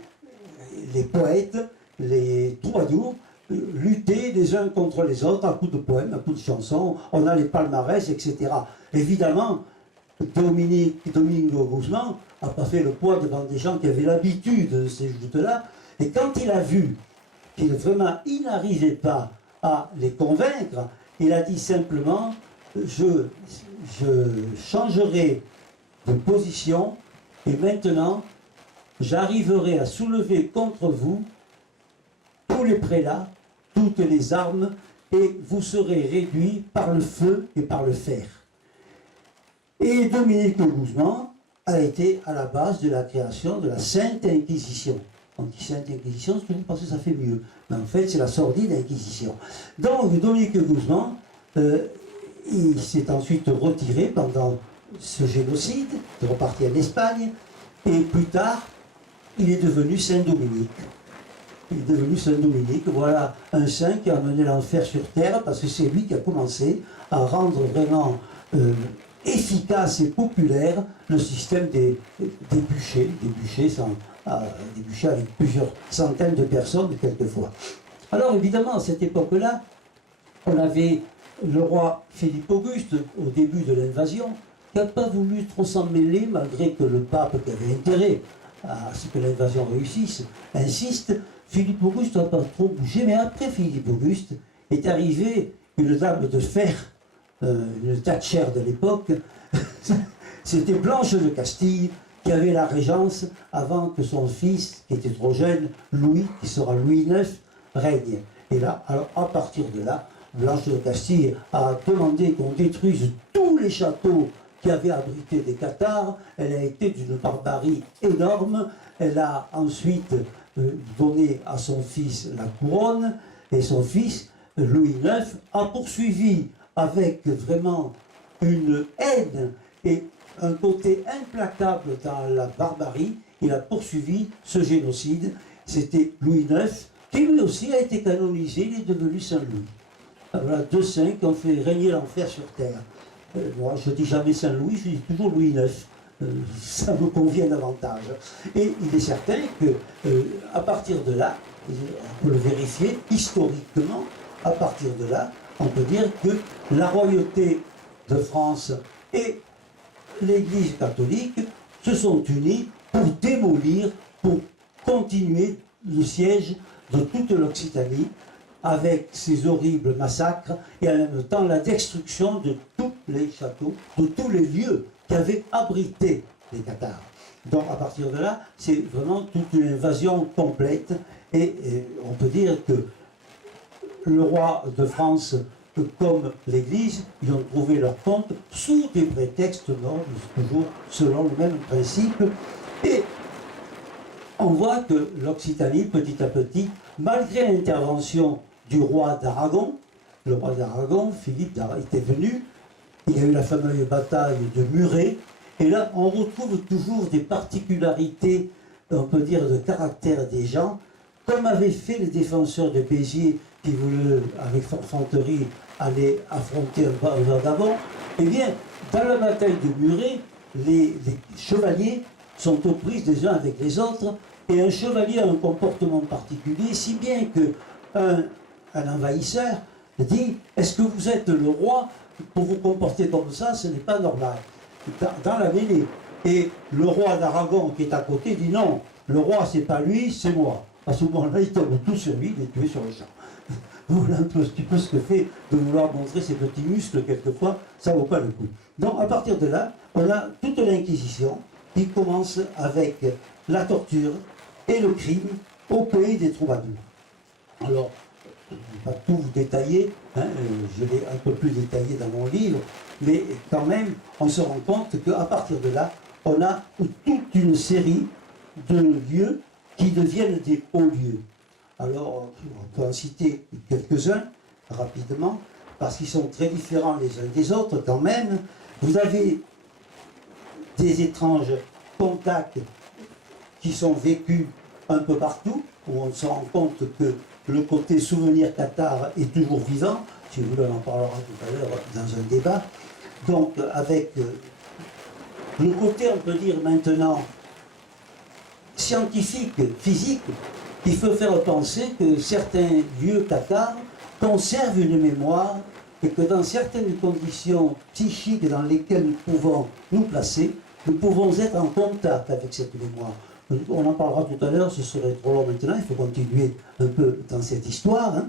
poètes, les troubadours, lutter les uns contre les autres à coups de poèmes, à coups de chansons. On a les palmarès, etc. Évidemment, Domingo Guzman n'a pas fait le poids devant des gens qui avaient l'habitude de ces joutes-là. Et quand il a vu qu'il vraiment il n'arrivait pas à les convaincre, il a dit simplement je changerai de position et maintenant j'arriverai à soulever contre vous tous les prélats, toutes les armes, et vous serez réduits par le feu et par le fer. Et Dominique Guzman a été à la base de la création de la Sainte Inquisition. On dit Sainte Inquisition, c'est toujours parce que ça fait mieux. Mais en fait, c'est la sordide Inquisition. Donc, Dominique Guzman, il s'est ensuite retiré pendant ce génocide, il est reparti en Espagne, et plus tard, il est devenu Saint-Dominique. Il est devenu Saint-Dominique. Voilà un saint qui a amené l'enfer sur terre, parce que c'est lui qui a commencé à rendre vraiment efficace et populaire le système des bûchers, des bûchers avec plusieurs centaines de personnes quelquefois. Alors évidemment, à cette époque-là, on avait le roi Philippe Auguste, au début de l'invasion, qui n'a pas voulu trop s'en mêler, malgré que le pape, qui avait intérêt à ce que l'invasion réussisse, insiste. Philippe Auguste n'a pas trop bougé, mais après Philippe Auguste est arrivée une dame de fer, une Thatcher de l'époque, c'était Blanche de Castille, qui avait la régence avant que son fils, qui était trop jeune, Louis, qui sera Louis IX, règne. Et là, alors à partir de là, Blanche de Castille a demandé qu'on détruise tous les châteaux qui avaient abrité des cathares. Elle a été d'une barbarie énorme. Elle a ensuite donné à son fils la couronne, et son fils, Louis IX, a poursuivi avec vraiment une haine et un côté implacable dans la barbarie. Il a poursuivi ce génocide. C'était Louis IX, qui lui aussi a été canonisé, il est devenu Saint-Louis. Voilà deux saints qui ont fait régner l'enfer sur terre. Moi, je ne dis jamais Saint-Louis, je dis toujours Louis IX. Ça me convient davantage. Et il est certain que, à partir de là, on peut le vérifier historiquement, à partir de là, on peut dire que la royauté de France et l'Église catholique se sont unis pour démolir, pour continuer le siège de toute l'Occitanie, avec ces horribles massacres et en même temps la destruction de tous les châteaux, de tous les lieux qui avaient abrité les cathares. Donc à partir de là, c'est vraiment toute une invasion complète, et on peut dire que le roi de France comme l'Église, ils ont trouvé leur compte sous des prétextes nobles, toujours selon le même principe. Et on voit que l'Occitanie, petit à petit, malgré l'intervention du roi d'Aragon, le roi d'Aragon, Philippe était venu, il y a eu la fameuse bataille de Muret, et là on retrouve toujours des particularités, on peut dire, de caractère des gens, comme avaient fait les défenseurs de Béziers qui voulaient, avec forfanterie, aller affronter un vagabond. Eh bien, dans la bataille de Muret, les chevaliers sont aux prises les uns avec les autres, et un chevalier a un comportement particulier, si bien que un envahisseur dit « Est-ce que vous êtes le roi? Pour vous comporter comme ça, ce n'est pas normal. » Dans la mêlée. Et le roi d'Aragon qui est à côté dit « Non, le roi c'est pas lui, c'est moi. » À ce moment-là, ils tombent tous sur lui, il est tué sur le champ. Voilà un petit peu ce que fait de vouloir montrer ses petits muscles, quelquefois, ça ne vaut pas le coup. Donc à partir de là, on a toute l'Inquisition qui commence avec la torture et le crime au pays des troubadours. Alors, je ne vais pas tout vous détailler, hein, je l'ai un peu plus détaillé dans mon livre, mais quand même, on se rend compte qu'à partir de là, on a toute une série de lieux qui deviennent des hauts lieux. Alors, on peut en citer quelques-uns rapidement, parce qu'ils sont très différents les uns des autres quand même. Vous avez des étranges contacts qui sont vécus un peu partout, où on se rend compte que le côté souvenir cathare est toujours vivant. Si vous voulez, on en parlera tout à l'heure dans un débat. Donc, avec le côté, on peut dire maintenant, scientifique, physique, il faut faire penser que certains lieux cathares conservent une mémoire et que dans certaines conditions psychiques dans lesquelles nous pouvons nous placer, nous pouvons être en contact avec cette mémoire. On en parlera tout à l'heure, ce serait trop long maintenant, il faut continuer un peu dans cette histoire. Hein.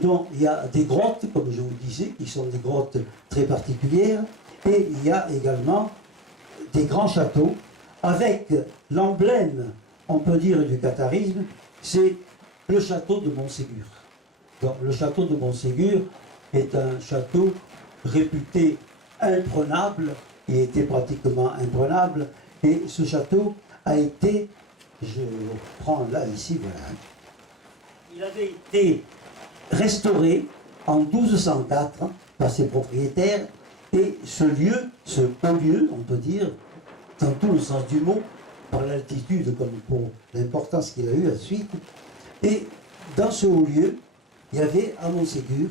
Donc il y a des grottes, comme je vous disais, qui sont des grottes très particulières, et il y a également des grands châteaux, avec l'emblème, on peut dire, du catharisme, c'est le château de Montségur. Donc le château de Montségur est un château réputé imprenable, il était pratiquement imprenable, et ce château a été, je prends là, ici, voilà, il avait été restauré en 1204 par ses propriétaires, et ce lieu, ce haut lieu, on peut dire, dans tout le sens du mot, par l'altitude comme pour l'importance qu'il a eu ensuite, et dans ce haut lieu, il y avait à Montségur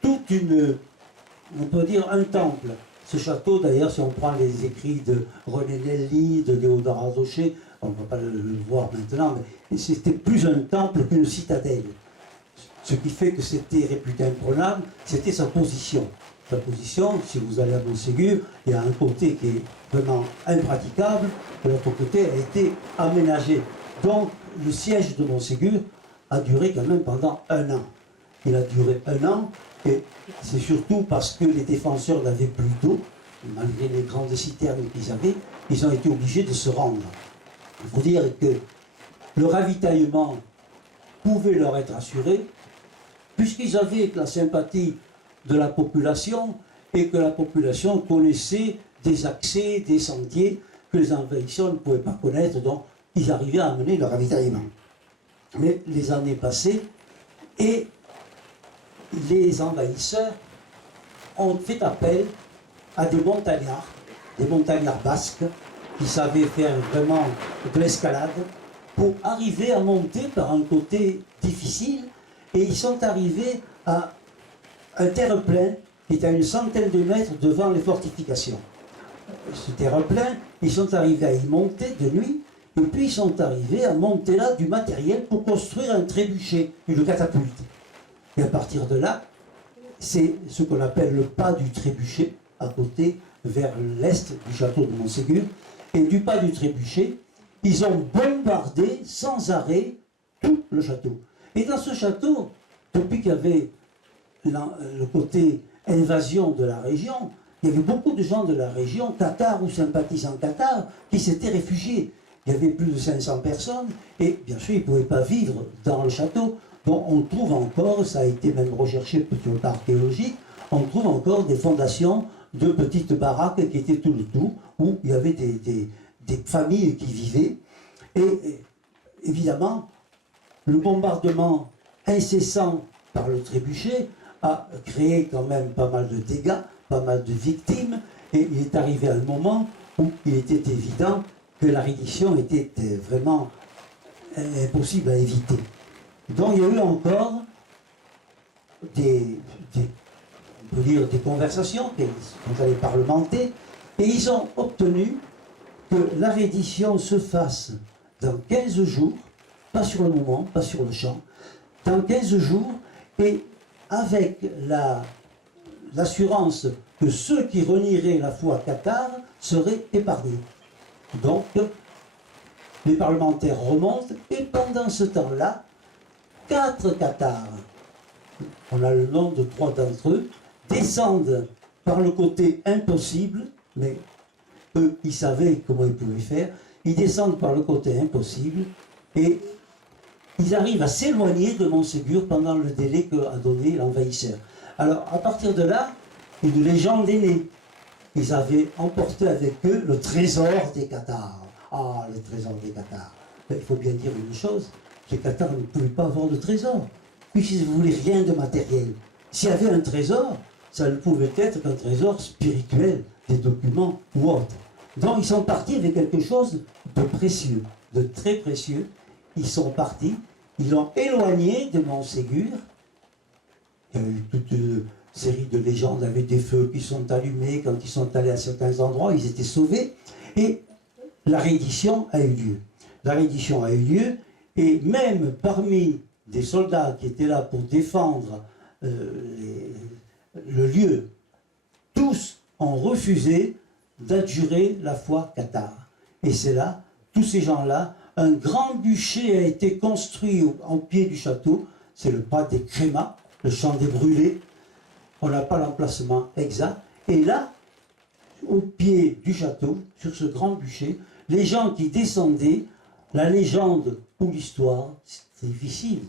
toute une, on peut dire, un temple. Ce château, d'ailleurs, si on prend les écrits de René Nelly, de Léodore Azoché, on ne va pas le voir maintenant, mais c'était plus un temple qu'une citadelle. Ce qui fait que c'était réputé imprenable, c'était sa position. Sa position, si vous allez à Montségur, il y a un côté qui est vraiment impraticable, et l'autre côté a été aménagé. Donc, le siège de Montségur a duré quand même pendant 1 an. Il a duré 1 an, et c'est surtout parce que les défenseurs n'avaient plus d'eau, malgré les grandes citernes qu'ils avaient, ils ont été obligés de se rendre. Il faut dire que le ravitaillement pouvait leur être assuré, puisqu'ils avaient la sympathie de la population, et que la population connaissait des accès, des sentiers que les envahisseurs ne pouvaient pas connaître, donc ils arrivaient à amener le ravitaillement. Mais les années passaient, et les envahisseurs ont fait appel à des montagnards basques, qui savaient faire vraiment de l'escalade, pour arriver à monter par un côté difficile, et ils sont arrivés à un terre-plein qui est à une centaine de mètres devant les fortifications. Ce terre-plein, ils sont arrivés à y monter de nuit, et puis ils sont arrivés à monter là du matériel pour construire un trébuchet, une catapulte. Et à partir de là, c'est ce qu'on appelle le pas du trébuchet, à côté, vers l'est du château de Montségur. Et du pas du trébuchet, ils ont bombardé sans arrêt tout le château. Et dans ce château, depuis qu'il y avait le côté invasion de la région, il y avait beaucoup de gens de la région, cathares ou sympathisants cathares, qui s'étaient réfugiés. Il y avait plus de 500 personnes, et bien sûr, ils ne pouvaient pas vivre dans le château. Donc on trouve encore, ça a été même recherché sur le plan archéologique, on trouve encore des fondations de petites baraques qui étaient tout le tour, où il y avait des familles qui vivaient. Et évidemment, le bombardement incessant par le trébuchet a créé quand même pas mal de dégâts, pas mal de victimes, et il est arrivé un moment où il était évident que la reddition était vraiment impossible à éviter. Donc il y a eu encore on peut dire des conversations qui sont allées parlementer, et ils ont obtenu que la reddition se fasse dans 15 jours, pas sur le moment, pas sur le champ, dans 15 jours, et avec l'assurance que ceux qui renieraient la foi cathare seraient épargnés. Donc, les parlementaires remontent, et pendant ce temps-là, 4 cathares, on a le nom de 3 d'entre eux, descendent par le côté impossible, mais eux, ils savaient comment ils pouvaient faire, ils descendent par le côté impossible, et ils arrivent à s'éloigner de Montségur pendant le délai qu'a donné l'envahisseur. Alors, à partir de là, une légende est née. Ils avaient emporté avec eux le trésor des cathares. Ah, le trésor des cathares. Mais il faut bien dire une chose, les cathares ne pouvaient pas avoir de trésor, puisqu'ils ne voulaient rien de matériel. S'il y avait un trésor, ça ne pouvait être qu'un trésor spirituel, des documents ou autre. Donc ils sont partis avec quelque chose de précieux, de très précieux. Ils sont partis, ils l'ont éloigné de Montségur. Il y a eu toute une série de légendes avec des feux qui sont allumés. Quand ils sont allés à certains endroits, ils étaient sauvés. Et la reddition a eu lieu. La reddition a eu lieu, Et même parmi des soldats qui étaient là pour défendre le lieu, tous ont refusé d'adjurer la foi cathare. Et c'est là, tous ces gens-là, un grand bûcher a été construit au pied du château, c'est le pas des Crémas, le champ des brûlés, on n'a pas l'emplacement exact, et là, au pied du château, sur ce grand bûcher, les gens qui descendaient, la légende ou l'histoire, c'est difficile,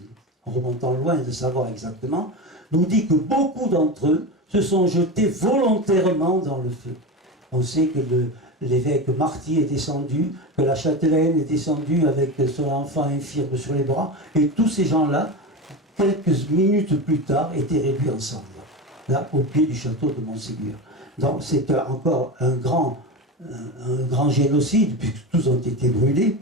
en remontant loin de savoir exactement, nous dit que beaucoup d'entre eux se sont jetés volontairement dans le feu. On sait que l'évêque Marty est descendu, que la châtelaine est descendue avec son enfant infirme sur les bras, et tous ces gens-là, quelques minutes plus tard, étaient réduits en cendres, là, au pied du château de Montségur. Donc c'est encore un grand génocide, puisque tous ont été brûlés,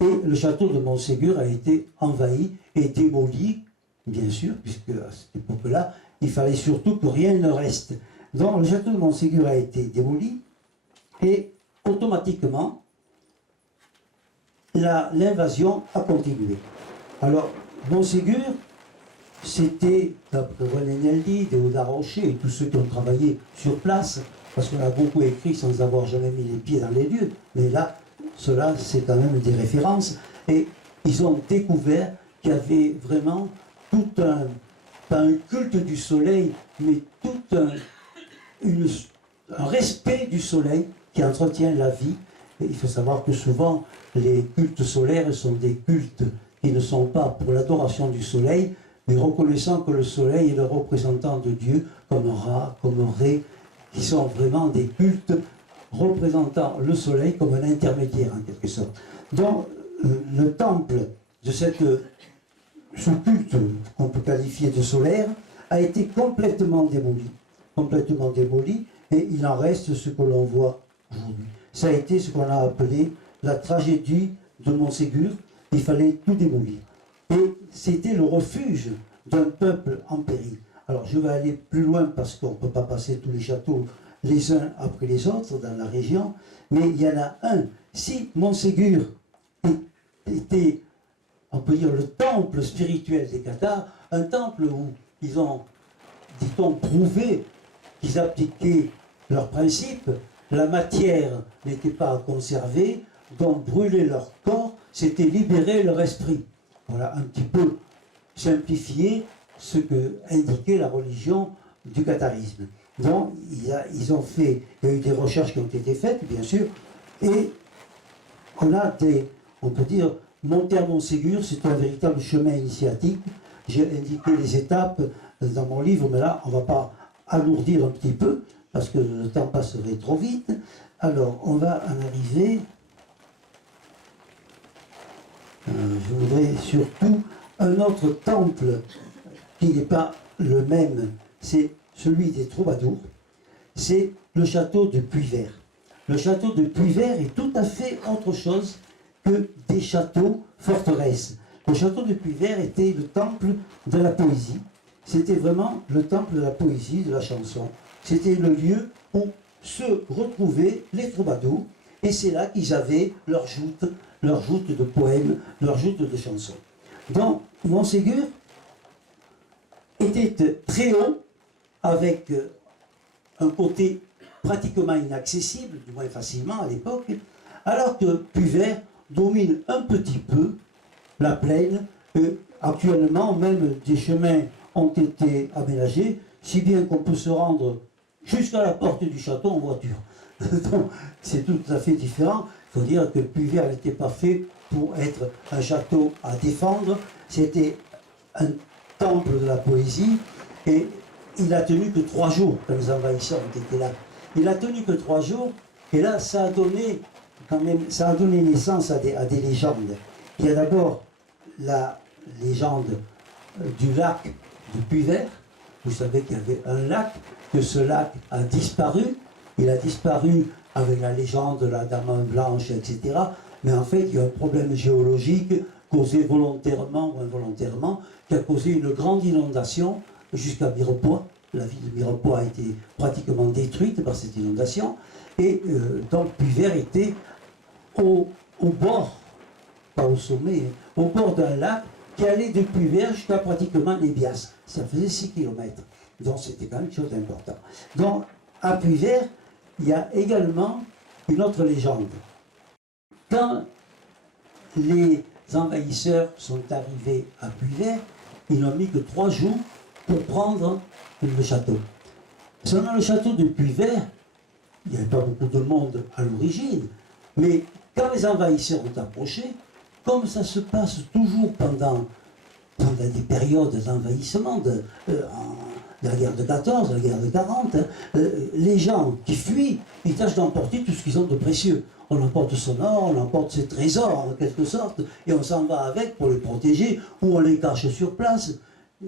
et le château de Montségur a été envahi et démoli, bien sûr, puisque à cette époque-là, il fallait surtout que rien ne reste. Donc le château de Montségur a été démoli, et automatiquement, l'invasion a continué. Alors, Montségur, c'était, d'après René Nelly, Déodat Rocher et tous ceux qui ont travaillé sur place, parce qu'on a beaucoup écrit sans avoir jamais mis les pieds dans les lieux, mais là, cela, c'est quand même des références, et ils ont découvert qu'il y avait vraiment tout pas un culte du soleil, mais tout un respect du soleil qui entretient la vie. Et il faut savoir que souvent, les cultes solaires sont des cultes qui ne sont pas pour l'adoration du soleil, mais reconnaissant que le soleil est le représentant de Dieu, comme Ra, comme Ré, qui sont vraiment des cultes représentant le soleil comme un intermédiaire, en quelque sorte. Donc, le temple de ce culte qu'on peut qualifier de solaire a été complètement démoli, et il en reste ce que l'on voit aujourd'hui. Ça a été ce qu'on a appelé la tragédie de Montségur. Il fallait tout démolir. Et c'était le refuge d'un peuple en péril. Alors je vais aller plus loin parce qu'on ne peut pas passer tous les châteaux les uns après les autres dans la région, mais il y en a un. Si Montségur était, on peut dire, le temple spirituel des Cathares, un temple où ils ont, dit-on, prouvé qu'ils appliquaient leurs principes, la matière n'était pas à conserver, donc brûler leur corps, c'était libérer leur esprit. Voilà un petit peu simplifié ce que indiquait la religion du catharisme. Donc, il y a eu des recherches qui ont été faites, bien sûr, et on peut dire, monter à Montségur, c'est un véritable chemin initiatique. J'ai indiqué les étapes dans mon livre, mais là, on ne va pas alourdir un petit peu, parce que le temps passerait trop vite. Alors, on va en arriver. Je voudrais surtout un autre temple qui n'est pas le même, c'est celui des troubadours, c'est le château de Puyvert. Le château de Puyvert est tout à fait autre chose que des châteaux forteresses. Le château de Puyvert était le temple de la poésie. C'était vraiment le temple de la poésie, de la chanson. C'était le lieu où se retrouvaient les troubadours, et c'est là qu'ils avaient leur joute de poèmes, leur joute de chansons. Donc, Montségur était très haut, avec un côté pratiquement inaccessible, du moins facilement à l'époque, alors que Puyvert domine un petit peu la plaine. Actuellement, même des chemins ont été aménagés, si bien qu'on peut se rendre jusqu'à la porte du château en voiture. Donc, c'est tout à fait différent. Il faut dire que Puyvert n'était pas fait pour être un château à défendre. C'était un temple de la poésie, et il n'a tenu que 3 jours quand les envahisseurs ont été là. Il n'a tenu que 3 jours, et là, ça a donné naissance à des légendes. Il y a d'abord la légende du lac de Puyvert. Vous savez qu'il y avait un lac, que ce lac a disparu. Il a disparu avec la légende de la Dame Blanche, etc. Mais en fait, il y a un problème géologique causé volontairement ou involontairement, qui a causé une grande inondation jusqu'à Mirepoix. La ville de Mirepoix a été pratiquement détruite par cette inondation. Et donc Puyvert était au bord, pas au sommet, au bord d'un lac qui allait de Puyvert jusqu'à pratiquement Nébias. Ça faisait 6 kilomètres. Donc c'était quand même quelque chose d'important. Donc à Puyvert, il y a également une autre légende. Quand les envahisseurs sont arrivés à Puyvert, ils n'ont mis que 3 jours pour prendre le château. Seulement le château de Puyvert, il n'y avait pas beaucoup de monde à l'origine, mais quand les envahisseurs ont approché, comme ça se passe toujours pendant des périodes d'envahissement, la guerre de 14, la guerre de 40, les gens qui fuient, ils tâchent d'emporter tout ce qu'ils ont de précieux. On emporte son or, on emporte ses trésors en quelque sorte, et on s'en va avec pour les protéger, ou on les cache sur place.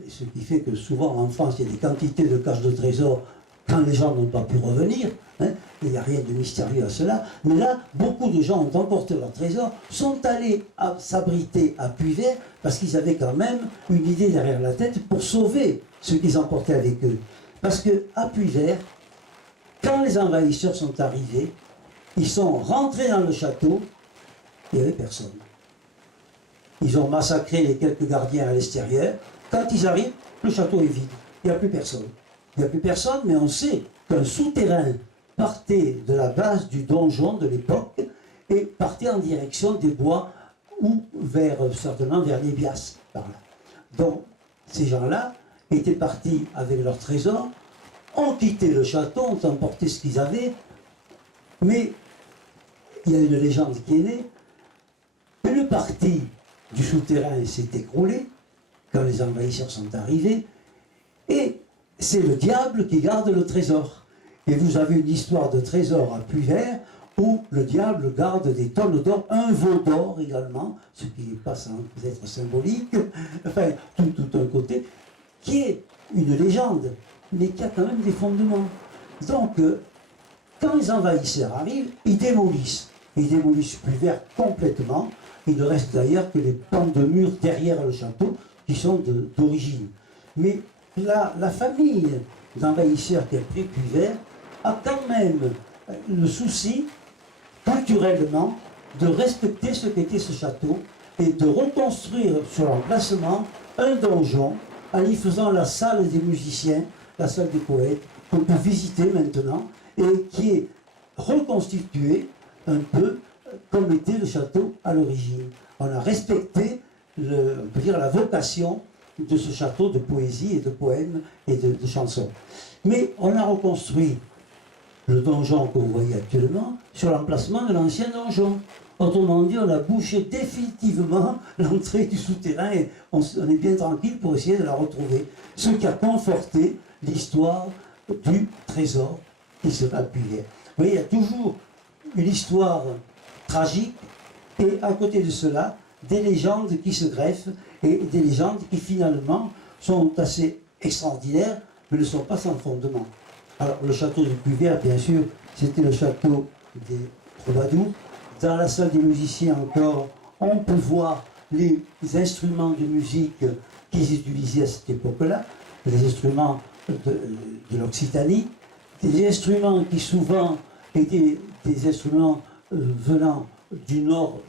Ce qui fait que souvent en France, il y a des quantités de caches de trésors quand les gens n'ont pas pu revenir. Hein, il n'y a rien de mystérieux à cela. Mais là, beaucoup de gens ont emporté leurs trésors, sont allés s'abriter à Puyvert, parce qu'ils avaient quand même une idée derrière la tête pour sauver ce qu'ils emportaient avec eux. Parce qu'à Puyvert, quand les envahisseurs sont arrivés, ils sont rentrés dans le château, il n'y avait personne. Ils ont massacré les quelques gardiens à l'extérieur. Quand ils arrivent, le château est vide. Il n'y a plus personne. Il n'y a plus personne, mais on sait qu'un souterrain partait de la base du donjon de l'époque et partait en direction des bois ou certainement vers Nébias, par là. Donc, ces gens-là étaient partis avec leurs trésors, ont quitté le château, ont emporté ce qu'ils avaient, mais il y a une légende qui est née. Une partie du souterrain s'est écroulée quand les envahisseurs sont arrivés, et c'est le diable qui garde le trésor. Et vous avez une histoire de trésor à Puyvert où le diable garde des tonnes d'or, un veau d'or également, ce qui n'est pas sans être symbolique, enfin tout un côté, qui est une légende, mais qui a quand même des fondements. Donc, quand les envahisseurs arrivent, ils démolissent Puyvert complètement. Il ne reste d'ailleurs que les pans de murs derrière le château qui sont d'origine. Mais la famille d'envahisseurs qui a pris Puyvert a quand même le souci, culturellement, de respecter ce qu'était ce château et de reconstruire sur l'emplacement un donjon en y faisant la salle des musiciens, la salle des poètes, qu'on peut visiter maintenant et qui est reconstituée un peu comme était le château à l'origine. On a respecté, on peut dire, la vocation de ce château de poésie et de poèmes et de chansons. Mais on a reconstruit le donjon que vous voyez actuellement sur l'emplacement de l'ancien donjon. Autrement dit, on a bouché définitivement l'entrée du souterrain et on est bien tranquille pour essayer de la retrouver. Ce qui a conforté l'histoire du trésor qui se va à Puyvert. Vous voyez, il y a toujours une histoire tragique et à côté de cela, des légendes qui se greffent et des légendes qui finalement sont assez extraordinaires mais ne sont pas sans fondement. Alors le château de Puyvert, bien sûr, c'était le château des troubadours. Dans la salle des musiciens encore, on peut voir les instruments de musique qu'ils utilisaient à cette époque-là, les instruments de l'Occitanie, des instruments qui souvent étaient des instruments venant du nord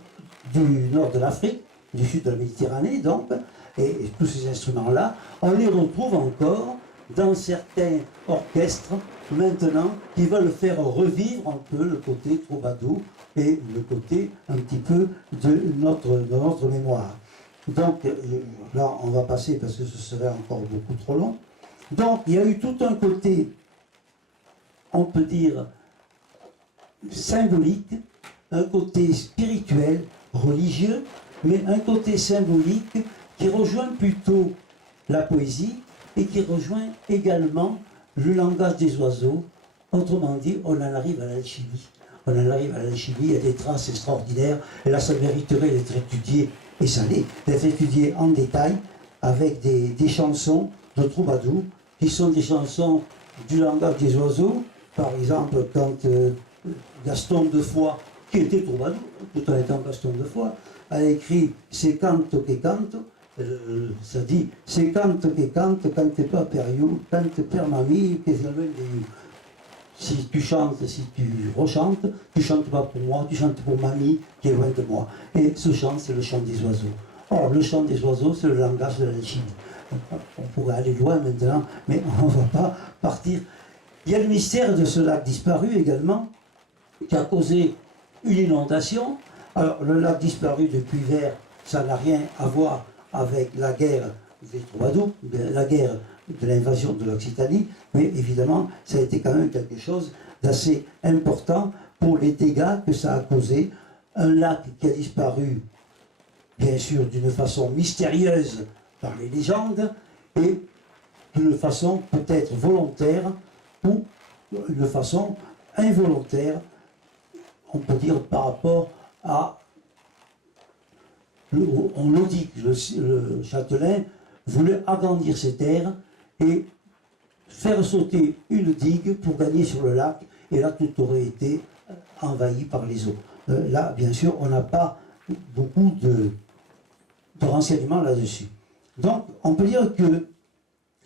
de l'Afrique, du sud de la Méditerranée donc, et tous ces instruments-là, on les retrouve encore dans certains orchestres maintenant qui veulent faire revivre un peu le côté troubadour et le côté un petit peu de notre mémoire. Donc là on va passer parce que ce serait encore beaucoup trop long. Donc il y a eu tout un côté, on peut dire, symbolique, un côté spirituel, religieux, mais un côté symbolique qui rejoint plutôt la poésie et qui rejoint également le langage des oiseaux. Autrement dit, on en arrive à l'alchimie. On en arrive à l'alchimie, il y a des traces extraordinaires, et là ça mériterait d'être étudié, et ça l'est, d'être étudié en détail, avec des chansons de troubadours, qui sont des chansons du langage des oiseaux. Par exemple, quand Gaston de Foix, qui était troubadour, tout en étant Gaston de Foix, a écrit « C'est canto que canto », ça dit « C'est canto que canto, cante pas per you, cante per mamie, que c'est loin de you ». Si tu chantes, si tu rechantes, tu chantes pas pour moi, tu chantes pour mamie qui est loin de moi. Et ce chant, c'est le chant des oiseaux. Or, le chant des oiseaux, c'est le langage de l'Alchimie. On pourrait aller loin maintenant, mais on ne va pas partir. Il y a le mystère de ce lac disparu également, qui a causé une inondation. Alors, le lac disparu de Puy-Vert, ça n'a rien à voir avec la guerre des troubadours, la guerre de l'invasion de l'Occitanie, mais évidemment, ça a été quand même quelque chose d'assez important pour les dégâts que ça a causé. Un lac qui a disparu, bien sûr, d'une façon mystérieuse par les légendes, et d'une façon peut-être volontaire, ou d'une façon involontaire, on peut dire par rapport à... On le dit que le châtelain voulait agrandir ses terres et faire sauter une digue pour gagner sur le lac, et là tout aurait été envahi par les eaux. Là, bien sûr, on n'a pas beaucoup de renseignements là-dessus. Donc, on peut dire que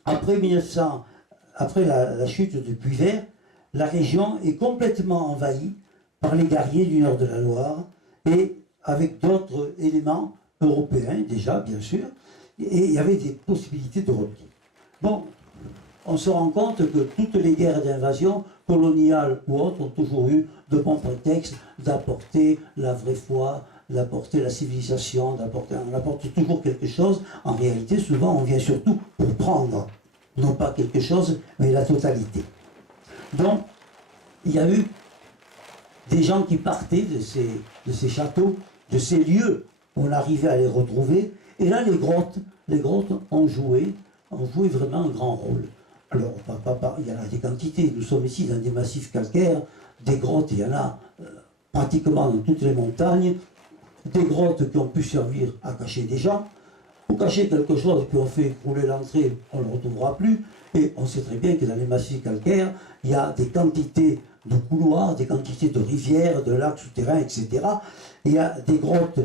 après 1900, après la chute de Puy-Vert, la région est complètement envahie par les guerriers du nord de la Loire, et avec d'autres éléments européens, déjà, bien sûr, et il y avait des possibilités de repli. Bon, on se rend compte que toutes les guerres d'invasion, coloniales ou autres, ont toujours eu de bons prétextes d'apporter la vraie foi, d'apporter la civilisation, on apporte toujours quelque chose. En réalité, souvent, on vient surtout pour prendre, non pas quelque chose, mais la totalité. Donc, il y a eu des gens qui partaient de ces châteaux, de ces lieux où on arrivait à les retrouver, et là, les grottes ont joué vraiment un grand rôle. Alors, il y en a des quantités. Nous sommes ici dans des massifs calcaires, des grottes, il y en a pratiquement dans toutes les montagnes, des grottes qui ont pu servir à cacher des gens, ou cacher quelque chose, puis on fait couler l'entrée, on ne le retrouvera plus, et on sait très bien que dans les massifs calcaires, il y a des quantités de couloirs, des quantités de rivières, de lacs souterrains, etc. Et il y a des grottes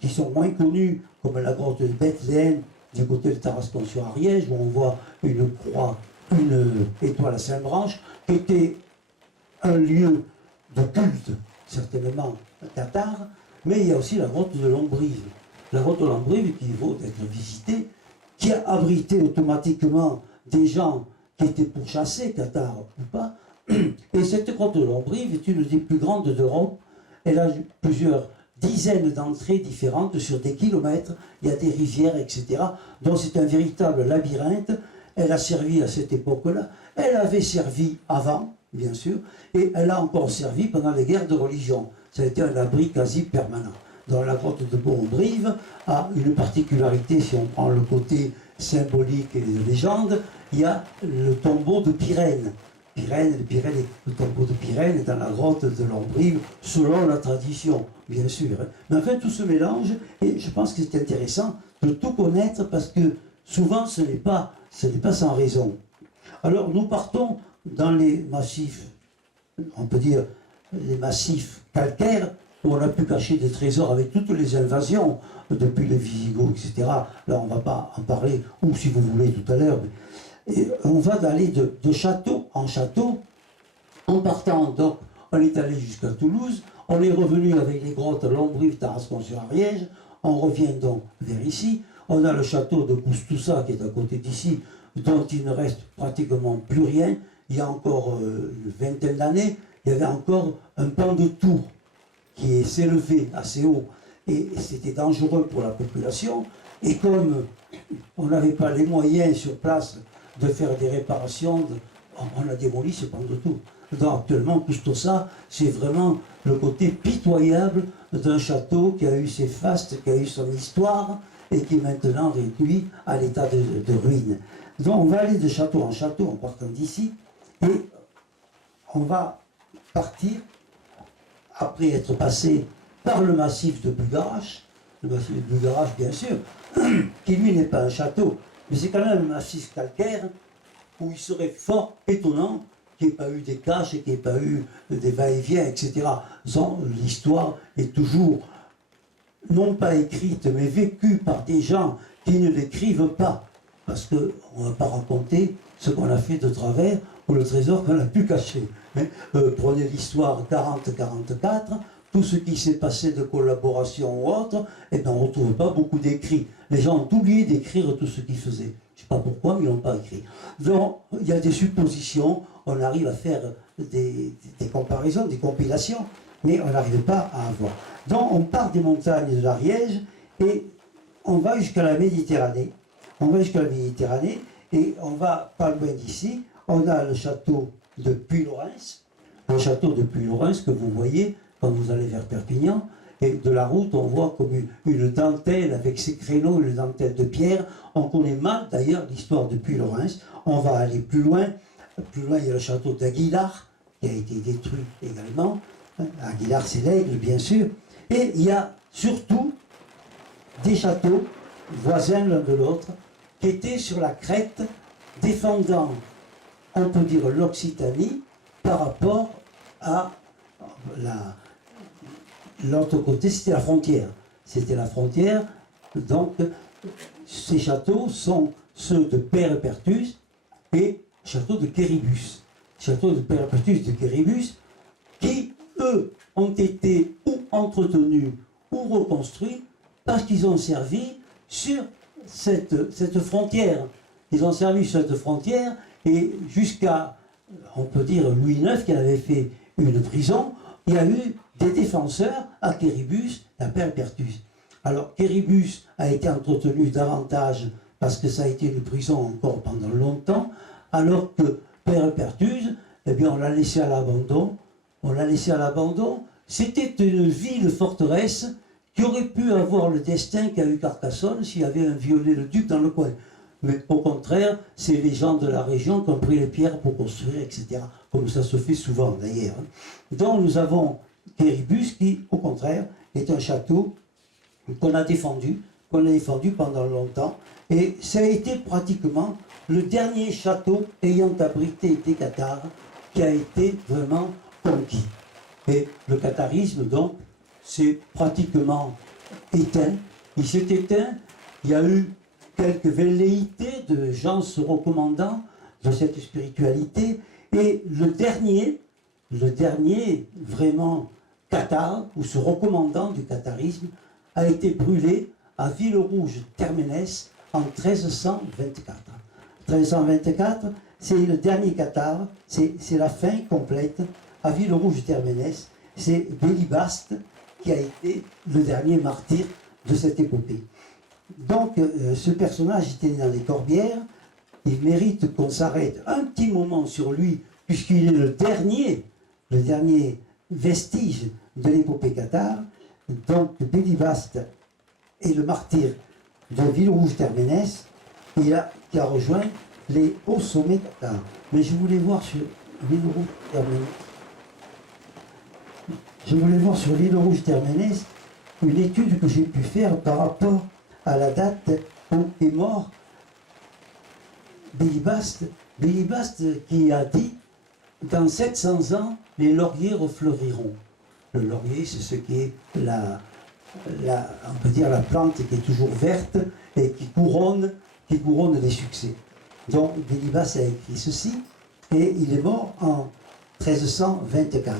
qui sont moins connues, comme la grotte de Bethléem, du côté de Tarascon-sur-Ariège, où on voit une croix, une étoile à 5 branches, qui était un lieu de culte, certainement cathare, mais il y a aussi la grotte de Lombrive. La grotte de Lombrive qui vaut d'être visitée, qui a abrité automatiquement des gens qui étaient pourchassés, cathares ou pas. Et cette grotte de Lombrive est une des plus grandes d'Europe. Elle a plusieurs dizaines d'entrées différentes sur des kilomètres. Il y a des rivières, etc. Donc c'est un véritable labyrinthe. Elle a servi à cette époque-là. Elle avait servi avant, bien sûr, et elle a encore servi pendant les guerres de religion. Ça a été un abri quasi permanent. Dans la grotte de Lombrive a une particularité, si on prend le côté symbolique et de légende, il y a le tombeau de Pyrène. Le tombeau de Pyrène est dans la grotte de Lombrive, selon la tradition, bien sûr. Mais enfin, tout se mélange, et je pense que c'est intéressant de tout connaître, parce que souvent, ce n'est pas sans raison. Alors, nous partons dans les massifs, on peut dire, les massifs calcaires, où on a pu cacher des trésors avec toutes les invasions, depuis les Visigoths, etc. Là, on ne va pas en parler, ou si vous voulez, tout à l'heure. Et on va aller de château en château, en partant, donc, on est allé jusqu'à Toulouse, on est revenu avec les grottes Lombrive, Tarascon-sur-Ariège, on revient donc vers ici, on a le château de Coustoussa qui est à côté d'ici, dont il ne reste pratiquement plus rien. Il y a encore une vingtaine d'années, il y avait encore un pan de tour qui s'élevait assez haut, et c'était dangereux pour la population, et comme on n'avait pas les moyens sur place de faire des réparations, on a démoli ce pan de tour. Donc actuellement, Custosa, c'est vraiment le côté pitoyable d'un château qui a eu ses fastes, qui a eu son histoire, et qui est maintenant réduit à l'état de ruine. Donc on va aller de château en château en partant d'ici, et on va partir, après être passé par le massif de Bugarache, le massif de Bugarache bien sûr, qui lui n'est pas un château, mais c'est quand même un massif calcaire où il serait fort étonnant qu'il n'y ait pas eu des caches et qu'il n'y ait pas eu des va-et-vient, etc. L'histoire est toujours, non pas écrite, mais vécue par des gens qui ne l'écrivent pas, parce qu'on ne va pas raconter ce qu'on a fait de travers ou le trésor qu'on a pu cacher. Prenez l'histoire 40-44, tout ce qui s'est passé de collaboration ou autre, eh bien, on ne retrouve pas beaucoup d'écrits. Les gens ont oublié d'écrire tout ce qu'ils faisaient. Je ne sais pas pourquoi, mais ils n'ont pas écrit. Donc, il y a des suppositions, on arrive à faire des comparaisons, des compilations, mais on n'arrive pas à avoir. Donc, on part des montagnes de l'Ariège et on va jusqu'à la Méditerranée. On va jusqu'à la Méditerranée et on va pas loin d'ici. On a le château de Puylaurens, le château de Puylaurens que vous voyez quand vous allez vers Perpignan. Et de la route, on voit comme une dentelle avec ses créneaux, une dentelle de pierre. On connaît mal d'ailleurs l'histoire de Puylaurens. On va aller plus loin. Plus loin, il y a le château d'Aguilar qui a été détruit également. Aguilar, c'est l'aigle, bien sûr. Et il y a surtout des châteaux voisins l'un de l'autre qui étaient sur la crête défendant, on peut dire, l'Occitanie par rapport à l'autre côté, c'était la frontière. C'était la frontière, donc ces châteaux sont ceux de Père-Perthus et château de Quéribus. Château de Père-Perthus de Quéribus, qui, eux, ont été ou entretenus ou reconstruits parce qu'ils ont servi sur cette frontière. Ils ont servi sur cette frontière et jusqu'à, on peut dire, Louis IX qui avait fait une prison, il y a eu des défenseurs à Quéribus et à Père-Perthus. Alors Quéribus a été entretenu davantage parce que ça a été une prison encore pendant longtemps, alors que Père-Perthus, eh bien on l'a laissé à l'abandon. On l'a laissé à l'abandon. C'était une ville forteresse qui aurait pu avoir le destin qu'a eu Carcassonne s'il y avait un Viollet-le-Duc dans le coin. Mais au contraire, c'est les gens de la région qui ont pris les pierres pour construire, etc. Comme ça se fait souvent d'ailleurs. Donc nous avons Quéribus qui, au contraire, est un château qu'on a défendu pendant longtemps. Et ça a été pratiquement le dernier château ayant abrité des cathares qui a été vraiment conquis. Et le catharisme, donc, s'est pratiquement éteint. Il s'est éteint. Il y a eu quelques velléités de gens se recommandant de cette spiritualité. Et le dernier vraiment cathare, ou se recommandant du catharisme, a été brûlé à Villerouge-Termenès en 1324. 1324, c'est le dernier cathare, c'est la fin complète. À Villerouge-Termenès, c'est Bélibaste qui a été le dernier martyr de cette épopée. Donc, ce personnage était né dans les Corbières. Il mérite qu'on s'arrête un petit moment sur lui, puisqu'il est le dernier vestige de l'épopée cathare. Donc, Bélibaste est le martyr de Villerouge-Termenès, qui a rejoint les hauts sommets cathares. Mais je voulais voir sur Villerouge-Termenès une étude que j'ai pu faire par rapport à la date où est mort Bélibaste. Bélibaste qui a dit « Dans 700 ans, les lauriers refleuriront ». Le laurier, c'est ce qui est on peut dire la plante qui est toujours verte et qui couronne les succès. Donc Bélibaste a écrit ceci et il est mort en 1324.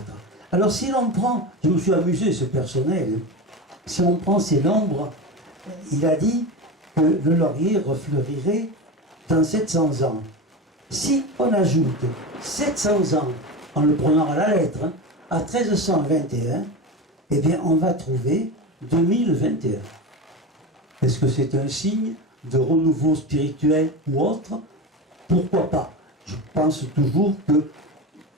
Alors si l'on prend, je me suis amusé, ce personnel, si on prend ses nombres, il a dit que le laurier refleurirait dans 700 ans. Si on ajoute 700 ans, en le prenant à la lettre, à 1321, eh bien on va trouver 2021. Est-ce que c'est un signe de renouveau spirituel ou autre? Pourquoi pas? Je pense toujours que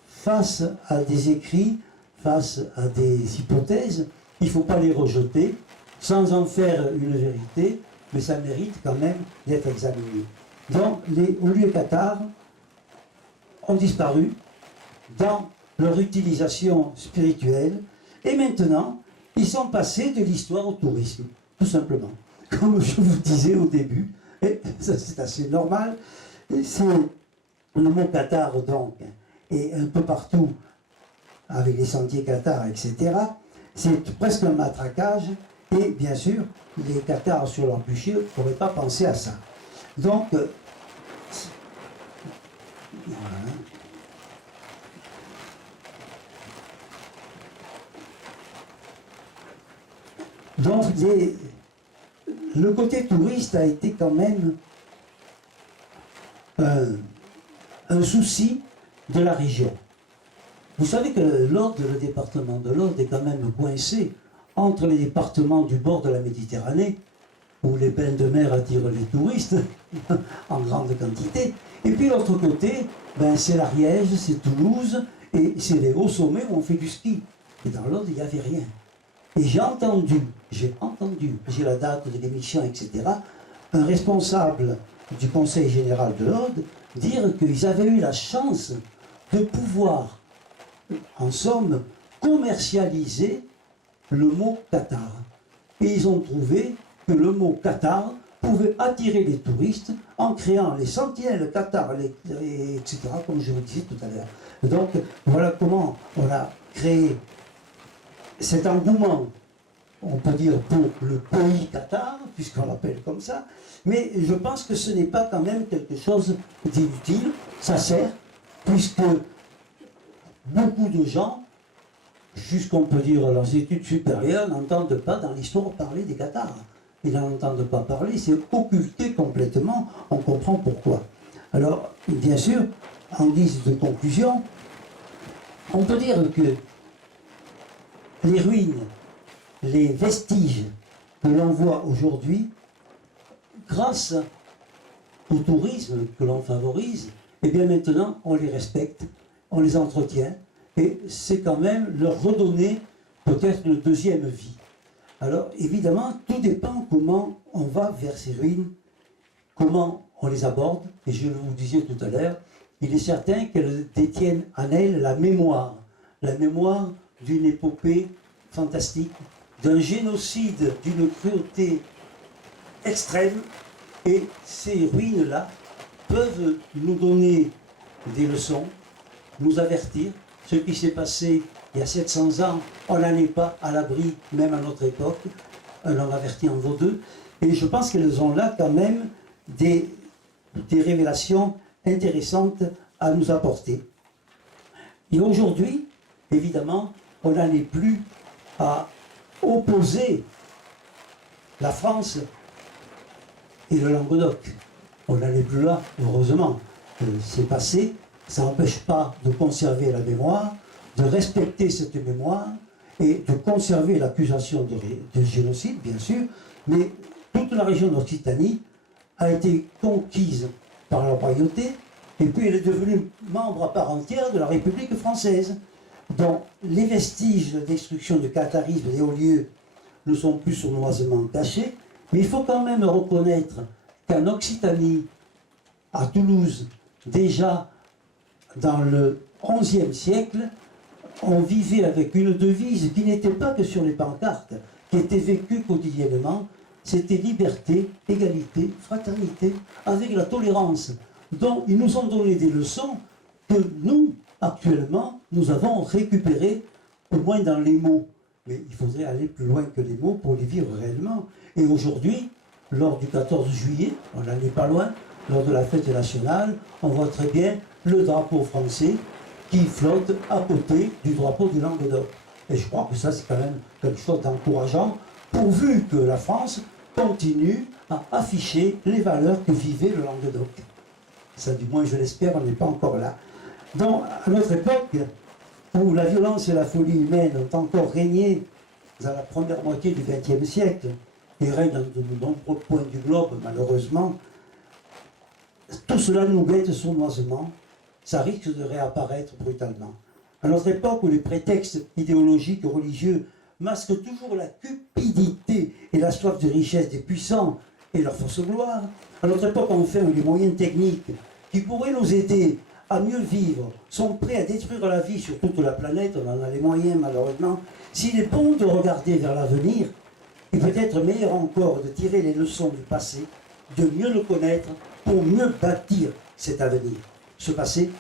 face à des écrits, face à des hypothèses, il ne faut pas les rejeter sans en faire une vérité, mais ça mérite quand même d'être examiné. Donc les lieux cathares ont disparu dans leur utilisation spirituelle et maintenant ils sont passés de l'histoire au tourisme, tout simplement. Comme je vous disais au début, et ça c'est assez normal, c'est le mot cathare donc, et un peu partout avec les sentiers cathares, etc. C'est presque un matraquage et bien sûr les cathares sur leur bûcher ne pourraient pas penser à ça. Donc, voilà. Donc le côté touriste a été quand même un souci de la région. Vous savez que l'Aude, le département de l'Aude, est quand même coincé entre les départements du bord de la Méditerranée, où les bains de mer attirent les touristes en grande quantité, et puis l'autre côté, ben, c'est l'Ariège, c'est Toulouse, et c'est les hauts sommets où on fait du ski. Et dans l'Aude, il n'y avait rien. Et j'ai entendu, j'ai la date de l'émission, etc., un responsable du Conseil général de l'Aude dire qu'ils avaient eu la chance de pouvoir, en somme, commercialiser le mot Qatar. Et ils ont trouvé que le mot Qatar pouvait attirer les touristes en créant les sentinelles Qatar, etc., comme je vous disais tout à l'heure. Donc, voilà comment on a créé cet engouement, on peut dire, pour le pays Qatar, puisqu'on l'appelle comme ça, mais je pense que ce n'est pas quand même quelque chose d'inutile, ça sert, puisque beaucoup de gens, jusqu'on peut dire leurs études supérieures, n'entendent pas dans l'histoire parler des Qatars. Ils n'en entendent pas parler, c'est occulté complètement, on comprend pourquoi. Alors, bien sûr, en guise de conclusion, on peut dire que les ruines, les vestiges que l'on voit aujourd'hui, grâce au tourisme que l'on favorise, eh bien maintenant on les respecte, on les entretient, et c'est quand même leur redonner peut-être une deuxième vie. Alors évidemment, tout dépend comment on va vers ces ruines, comment on les aborde, et je vous disais tout à l'heure, il est certain qu'elles détiennent en elles la mémoire d'une épopée fantastique, d'un génocide, d'une cruauté extrême, et ces ruines-là peuvent nous donner des leçons, nous avertir. Ce qui s'est passé il y a 700 ans, on n'en est pas à l'abri, même à notre époque, on en avertit en vaut deux, et je pense qu'elles ont là quand même des révélations intéressantes à nous apporter. Et aujourd'hui, évidemment, on n'en est plus à opposer la France et le Languedoc. On n'en est plus là, heureusement. C'est passé, ça n'empêche pas de conserver la mémoire, de respecter cette mémoire et de conserver l'accusation de génocide, bien sûr, mais toute la région d'Occitanie a été conquise par la royauté, et puis elle est devenue membre à part entière de la République française. Donc les vestiges de destruction de catharisme des hauts lieux ne sont plus sournoisement cachés, mais il faut quand même reconnaître qu'en Occitanie, à Toulouse, déjà dans le XIe siècle, on vivait avec une devise qui n'était pas que sur les pancartes, qui était vécue quotidiennement, c'était liberté, égalité, fraternité, avec la tolérance. Donc ils nous ont donné des leçons que nous, actuellement, nous avons récupérées, au moins dans les mots. Mais il faudrait aller plus loin que les mots pour les vivre réellement. Et aujourd'hui, lors du 14 juillet, on n'en est pas loin, lors de la fête nationale, on voit très bien le drapeau français qui flotte à côté du drapeau du Languedoc. Et je crois que ça, c'est quand même quelque chose d'encourageant, pourvu que la France continue à afficher les valeurs que vivait le Languedoc. Ça, du moins, je l'espère, on n'est pas encore là. Donc, à notre époque, où la violence et la folie humaine ont encore régné dans la première moitié du XXe siècle, et règnent dans de nombreux points du globe, malheureusement, tout cela nous guette sournoisement, ça risque de réapparaître brutalement. À notre époque où les prétextes idéologiques et religieux masquent toujours la cupidité et la soif de richesse des puissants et leur fausse gloire, à notre époque enfin où les moyens techniques qui pourraient nous aider à mieux vivre sont prêts à détruire la vie sur toute la planète, on en a les moyens malheureusement, s'il est bon de regarder vers l'avenir, et peut-être meilleur encore de tirer les leçons du passé, de mieux le connaître pour mieux bâtir cet avenir. Ce passé,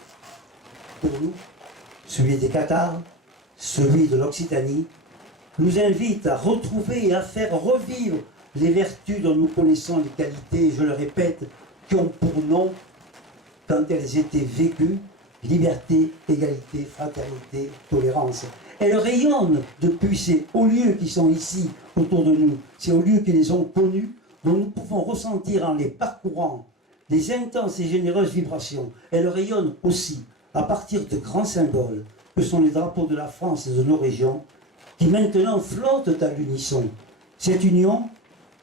pour nous, celui des Qatars, celui de l'Occitanie, nous invite à retrouver et à faire revivre les vertus dont nous connaissons les qualités, je le répète, qui ont pour nom, quand elles étaient vécues, liberté, égalité, fraternité, tolérance. Elle rayonne depuis ces hauts lieux qui sont ici autour de nous, ces hauts lieux qui les ont connus, dont nous pouvons ressentir en les parcourant des intenses et généreuses vibrations. Elle rayonne aussi à partir de grands symboles que sont les drapeaux de la France et de nos régions, qui maintenant flottent à l'unisson. Cette union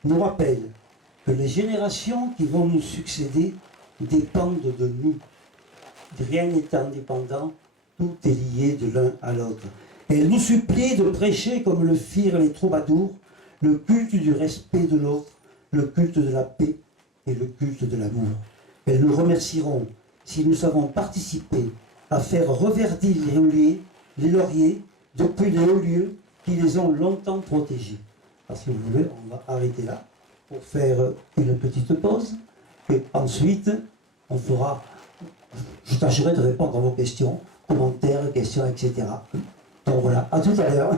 nous rappelle que les générations qui vont nous succéder dépendent de nous. Rien n'est indépendant, tout est lié de l'un à l'autre. Elle nous supplie de prêcher, comme le firent les troubadours, le culte du respect de l'autre, le culte de la paix et le culte de l'amour. Elles nous remercieront si nous savons participer à faire reverdir les lauriers depuis les hauts lieux qui les ont longtemps protégés. Alors si vous voulez, on va arrêter là pour faire une petite pause et ensuite on fera, je tâcherai de répondre à vos questions, commentaires, questions, etc. Donc voilà, à tout à l'heure.